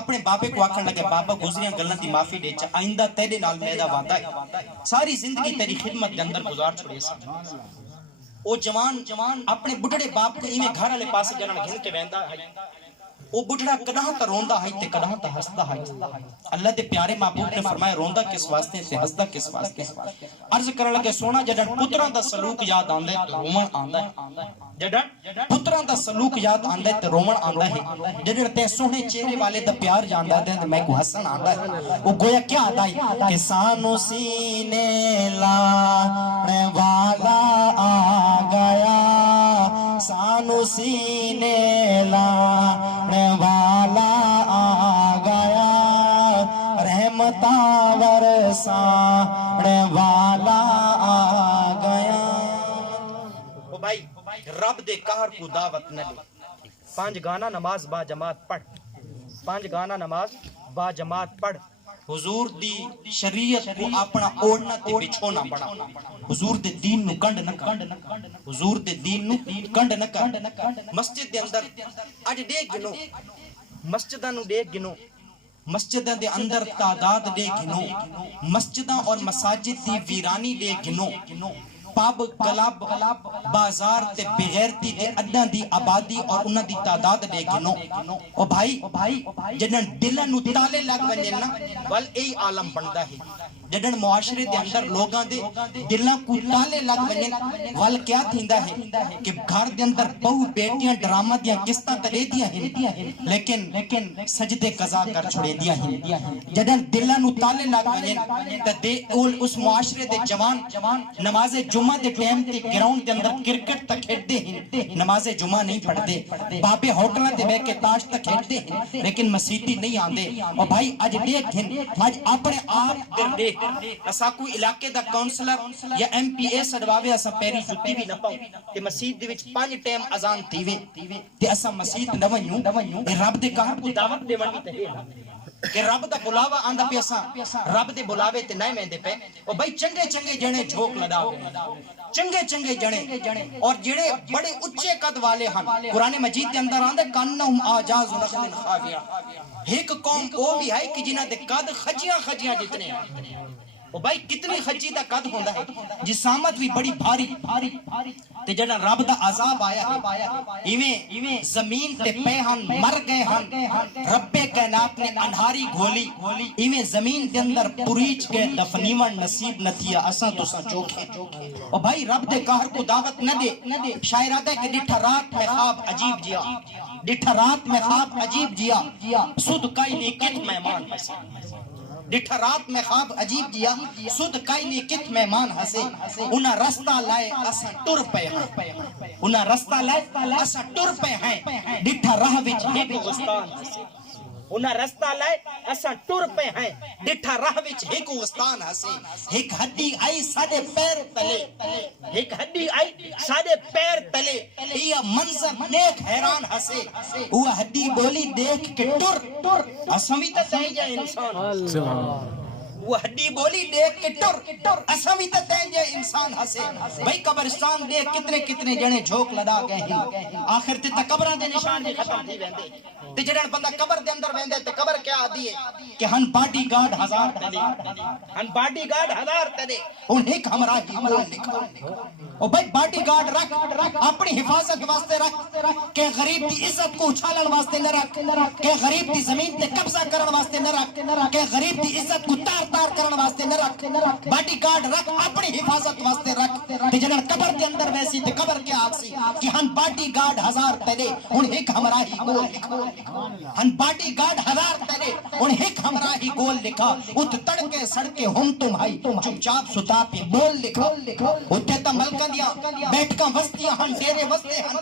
اپنے بابے کو آکھن لگے بابا گزریاں گلاں دی معافی دے چا آئندہ تیرے نال میرا وعدہ ہے ساری زندگی تیری خدمت دے اندر گزار چھوڑے سا او جوان اپنے بڈھڑے باپ کو ایویں گھر والے پاسے جنن گھن کے ویندا ہے او بڈھڑا کداں تا روندا ہے تے کداں تا ہسدا ہے اللہ دے پیارے محبوب نے فرمایا روندا کس واسطے تے ہسدا کس واسطے عرض کرن لگے سونا جدن پتراں دا سلوک یاد آندا ہے تے رومن آندا ہے جدن پتراں دا سلوک یاد آندا ہے تے رومن آندا ہے جدن تے سونے چہرے والے دا پیار جاندا ہے تے میں کو ہسن آندا ہے او گویا کیا آندا ہے کہ سانو سینے لانے والا آ گیا سانو سینے لانے والا آ گیا رحمتاں برسانے والا آ گیا او بھائی رب دے قہر کو دعوت نہ دے 5 گانا نماز با جماعت پڑھ 5 گانا نماز با جماعت پڑھ حضور دی شریعت کو اپنا اوڑنا تے بچھونا بڑا حضور دے دین نو کنڈ نہ کر حضور دے دین نو کنڈ نہ کر مسجد دے اندر اج دیکھ گنو مسجداں نو دیکھ گنو مسجداں دے اندر تعداد دیکھ گنو مسجداں اور مساجد دی ویرانی دیکھ گنو پاب کلاب بازار تے بغیرتی تے اڈاں دی آبادی اور انہاں دی تعداد دے گنو او بھائی جنن دلاں نو تالے لگ ونجن نا ول ای عالم بندا ہے جدن معاشرے دے اندر لوگاں دے دلاں کو تالے لگ ونجن ول کیا تھیندا ہے کہ گھر دے اندر بہو بیٹیاں ڈرامہ دیاں قسطاں تے دیندیاں ہیں لیکن سجدے قضا کر چھوڑے دیاں ہیں جدن دلاں نو تالے لگ ونجن تے اس معاشرے دے جوان نماز جمعہ دے ٹائم تے گراؤنڈ دے اندر کرکٹ تک کھیڈدے ہیں نماز جمعہ نہیں پڑھدے بابے ہوٹلاں تے بیٹھ کے تاش تک کھیڈدے ہیں لیکن مسیتی نہیں آندے اور بھائی اج دیکھن اج اپنے آپ دے اسا کوئی علاقے دا کونسلر یا ایم پی اے سڑواوے اسا پیری جُتی بھی نہ پاؤ تے مسجد دے وچ 5 ٹائم اذان تھیوے تے اسا مسجد نہ ونجوں اے رب دے قہر کو دعوت دے ونی تے کہ رب دا بلاوا آندا پیا اسا رب دے بلاوے تے نہیں ویندے پے او بھائی چنگے جنے جھوک لڑا چنگے جنے اور جڑے بڑے اونچے قد والے ہن قرآن مجید دے اندر آندا کانہم اعجاز نخل خاویہ ایک قوم او بھی ہے کہ جنہاں دے قد خجیاں جتنے او بھائی کتنی خجی دا قد ہوندا ہے جسامت بھی بڑی بھاری تے جڑا رب دا عذاب آیا ہے ایویں زمین تے پے ہن مر گئے ہن رب کائنات نے انہاری گھولی ایویں زمین دے اندر پریچ کے دفنیون نصیب نہ تھیا اساں تساں چوکھے او بھائی رب دے قہر کو دعوت نہ دے شاعر آتا ہے کہ ڈٹھا رات میں خواب عجیب جیا ڈٹھا رات میں خواب عجیب جیا سود کائی نیکت مہمان ہسے ڈٹھا رات میں خواب عجیب جیا سود کائی نیکت مہمان ہسے انہا رستہ لائے اسا ٹر پہ ہیں انہا رستہ لائے اسا ٹر پہ ہیں ڈٹھا راہ وچ ایک غستان ہسے انہا رستہ لائے اسا ٹر پہ ہیں ڈٹھا راہ وچ ایک غستان ہسے ایک ہڈی آئی سادے پیر تلے یہ منظر نیک حیران ہسے وہ ہڈی بولی دیکھ کے ٹر اسمی تا تائیں جا انسان وہ ہڈی بولی دیکھ کے ٹر اسمی تا تائیں جا انسان ہسے بھئی قبرستان دیکھ کتنے جنے جھوک لڑا گئے ہیں آخر تے تا قبران دے نشان دے ختم تھی ویندے تے جڑا بندہ قبر دے اندر ویندے تے قبر کیا آدھی ہے کہ ہن باڈی گارڈ 1000 تلے ان ایک ہمراہی بول لکھا او بھائی باڈی گارڈ رکھ اپنی حفاظت واسطے رکھ کہ غریب دی عزت کو اچھالن واسطے نہ رکھ کہ غریب دی زمین تے قبضہ کرن واسطے نہ رکھ کہ غریب دی عزت کو تار کرن واسطے نہ رکھ باڈی گارڈ رکھ اپنی حفاظت واسطے رکھ تے جڑا قبر دے اندر ویسی تے قبر کیا آکسی کہ ہن باڈی گارڈ 1000 تلے ان ایک ہمراہی بول لکھا ہن باڈی گارڈ 1000 تلے ان ایک ہمراہی گول لکھا ات تڑکے سڑکے ہم تم ہائی چپ چاپ ستا پہ بول لکھا اتے تا ملکہ دیا بیٹھکاں وستیاں ہن ڈیرے وستے ہن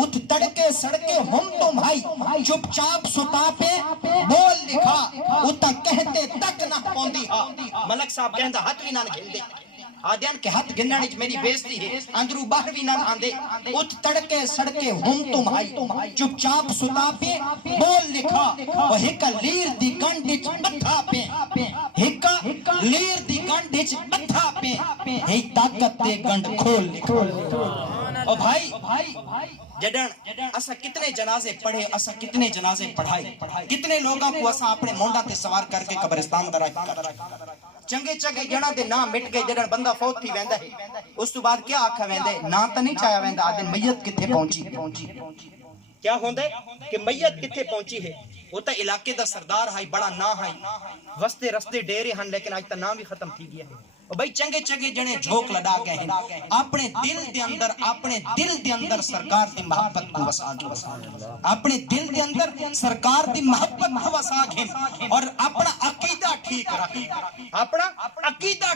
ات تڑکے سڑکے ہم تم ہائی چپ چاپ ستا پہ بول لکھا اتا کہتے تک نہ پوندی ہا ملک صاحب کہندہ ہاتھ بھی نہ گھن دے آدیان کے ہاتھ گننے میری بیستی ہے اندرو باہر بھی نہ آندے ات تڑکے سڑکے ہم تم آئی چپ چاپ ستا پہ بول لکھا وہ ہکا لیر دی گنڈچ بتھا پہ ہکا لیر دی گنڈچ بتھا پہ ہی طاقت دے گنڈ کھول لکھا او بھائی جڑن اسا کتنے جنازے پڑھے اسا کتنے جنازے پڑھائے کتنے لوگاں کو اسا اپنے مونڈا تے سوار کر کے قبرستان دا راہ چنگے چنگے جڑاں دے نام مٹ گئے جڑن بندہ فوت تھی ویندا ہے اس تو بعد کیا آکھا ویندا ہے نا تے نہیں چایا ویندا آدن میت کتھے پہنچی کیا ہوندا ہے کہ میت کتھے پہنچی ہے وہ تا علاقے دا سردار ہائی بڑا نا ہائی وستے رستے ڈیرے ہن لیکن آج تا نام بھی ختم تھی گیا ہے بھائی چنگے چنگے جنے جھوک لڑا گئے ہیں اپنے دل دے اندر سرکار دی محبت کو وسا گئے اپنے دل دے اندر سرکار دی محبت کو وسا گئے اور اپنا عقیدہ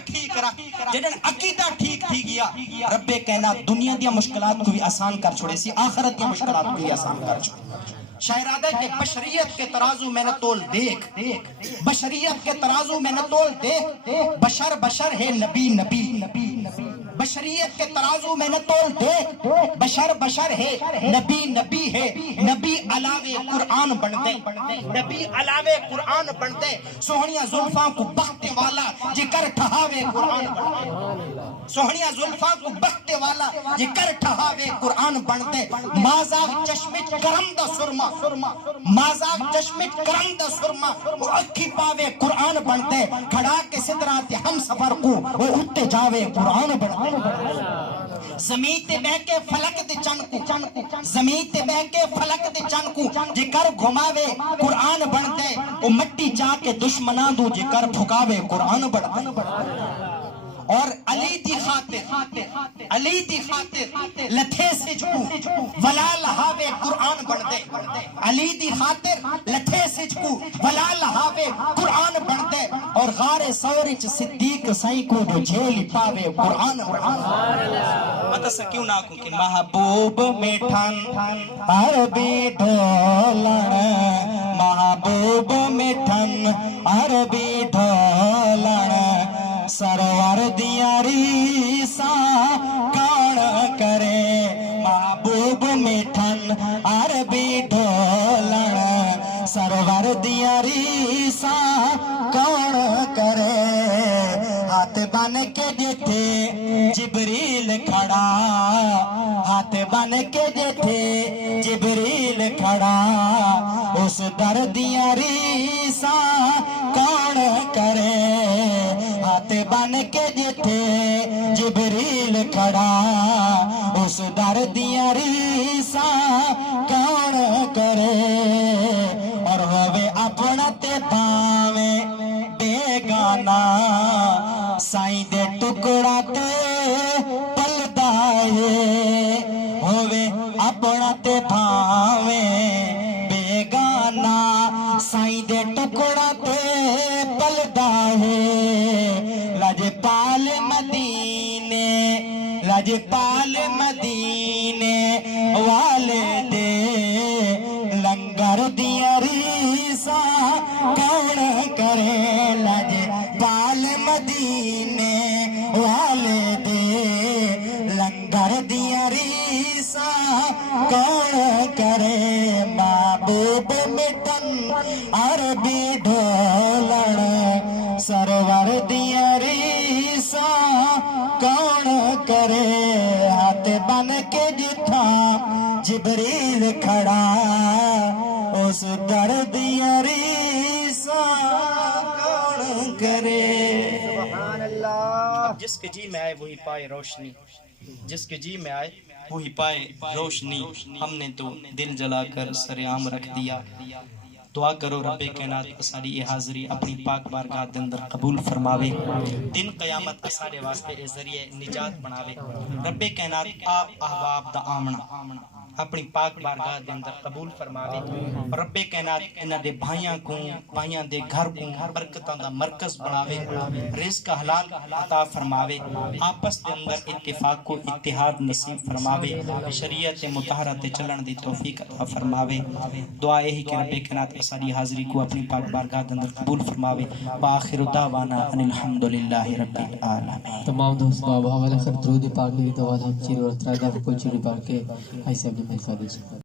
ٹھیک رکھ جنن عقیدہ ٹھیک تھی گیا رب کائنات دنیا دی مشکلات کو بھی آسان کر چھوڑے سی آخرت دی مشکلات کو بھی آسان کر چھوڑے شاعرادہ کے بشریت کے ترازو میں نہ تول دیکھ بشریت کے ترازو میں نہ تول دیکھ بشر ہے نبی بشریت کے ترازو میں نہ تول دیکھ بشر ہے نبی ہے نبی علاوے قرآن بن دے سوہنیاں زلفاں کو بختے والا جے کر ٹھہاوے قرآن بن دے سوہنیاں زلفاں کو بختے والا جے کر ٹھہاوے قرآن بن دے مازاغ چشمچ کرم دا سرما وہ اکھی پاوے قرآن بن دے کھڑا کے صدرات ہم سفر کو وہ اٹھتے جاوے قرآن بن دے زمین تے بہ کے فلک دے چن کو جے کر گھماوے قرآن بن دے وہ مٹی چاہ کے دشمناں دو جے کر پھکاوے قرآن بن دے اور علی دی خاطر لتھے سجکو ولا لہاوے قرآن بن دے علی دی خاطر لتھے سجکو ولا لہاوے قرآن بن دے اور غار سورچ صدیق سائیں کو جو جھیل پاوے قرآن بن دے مطلب سے کیوں نہ کہوں کہ محبوب میٹھن عربی ڈھولن محبوب میٹھن عربی ڈھولن سرور دیاری سا کون کرے محبوب میٹھن عربی ڈھولن سرور دیاری سا کون کرے ہاتھ بن کے جتھے جبریل کھڑا ہاتھ بن کے جتھے جبریل کھڑا اس در دیاری سا کون کرے ہاتھ بن کے جتھے جبریل کھڑا اس در دیاری سا کون کرے اور ہووے اپنا تے پاویں بیگانا سائیں دے ٹکڑا تے پلدا ہے ہووے اپنا تے پاویں بیگانا سائیں دے ٹکڑا تے پلدا ہے لجپال مدینے والے دے لنگر دیاری سا کون کرے لجپال مدینے والے دے لنگر دیاری سا کون کرے محبوب مٹن عربی ڈھولن سرور دیاری سا کون کرے ہاتھ بن کے جتھا جبریل کھڑا اس در دیاری سا کون کرے سبحان اللہ جس کے جی میں آئے وہی پائے روشنی جس کے جی میں آئے وہی پائے روشنی ہم نے تو دل جلا کر سر عام رکھ دیا دعا کرو رب کائنات اساری یہ حاضری اپنی پاک بارگاہ دے اندر قبول فرماوے دن قیامت اسارے واسطے اے ذریعے نجات بناوے رب کائنات آپ احباب دا آمنا اپنی پاک بارگاہ دے اندر قبول فرماوے رب کائنات انہاں دے بھائیاں دے گھر کو برکتاں دا مرکز بناوے رزق حلال عطا فرماوے آپس دے اندر اتفاق کو اتحاد نصیب فرماوے شریعت مطہرہ تے چلن دی توفیق عطا فرماوے دعا یہی کہ رب کائنات اساری حاضری کو اپنی پاک بارگاہ دے اندر قبول فرماوے وآخر دعوانا ان الحمدللہ رب العالمین تمام دوست بابا حوالہ خیر درود پاک کی دعا ہم چیر اور ترادہ کو چیر پاک کے ایسے اپنے ملکہ دے سکتے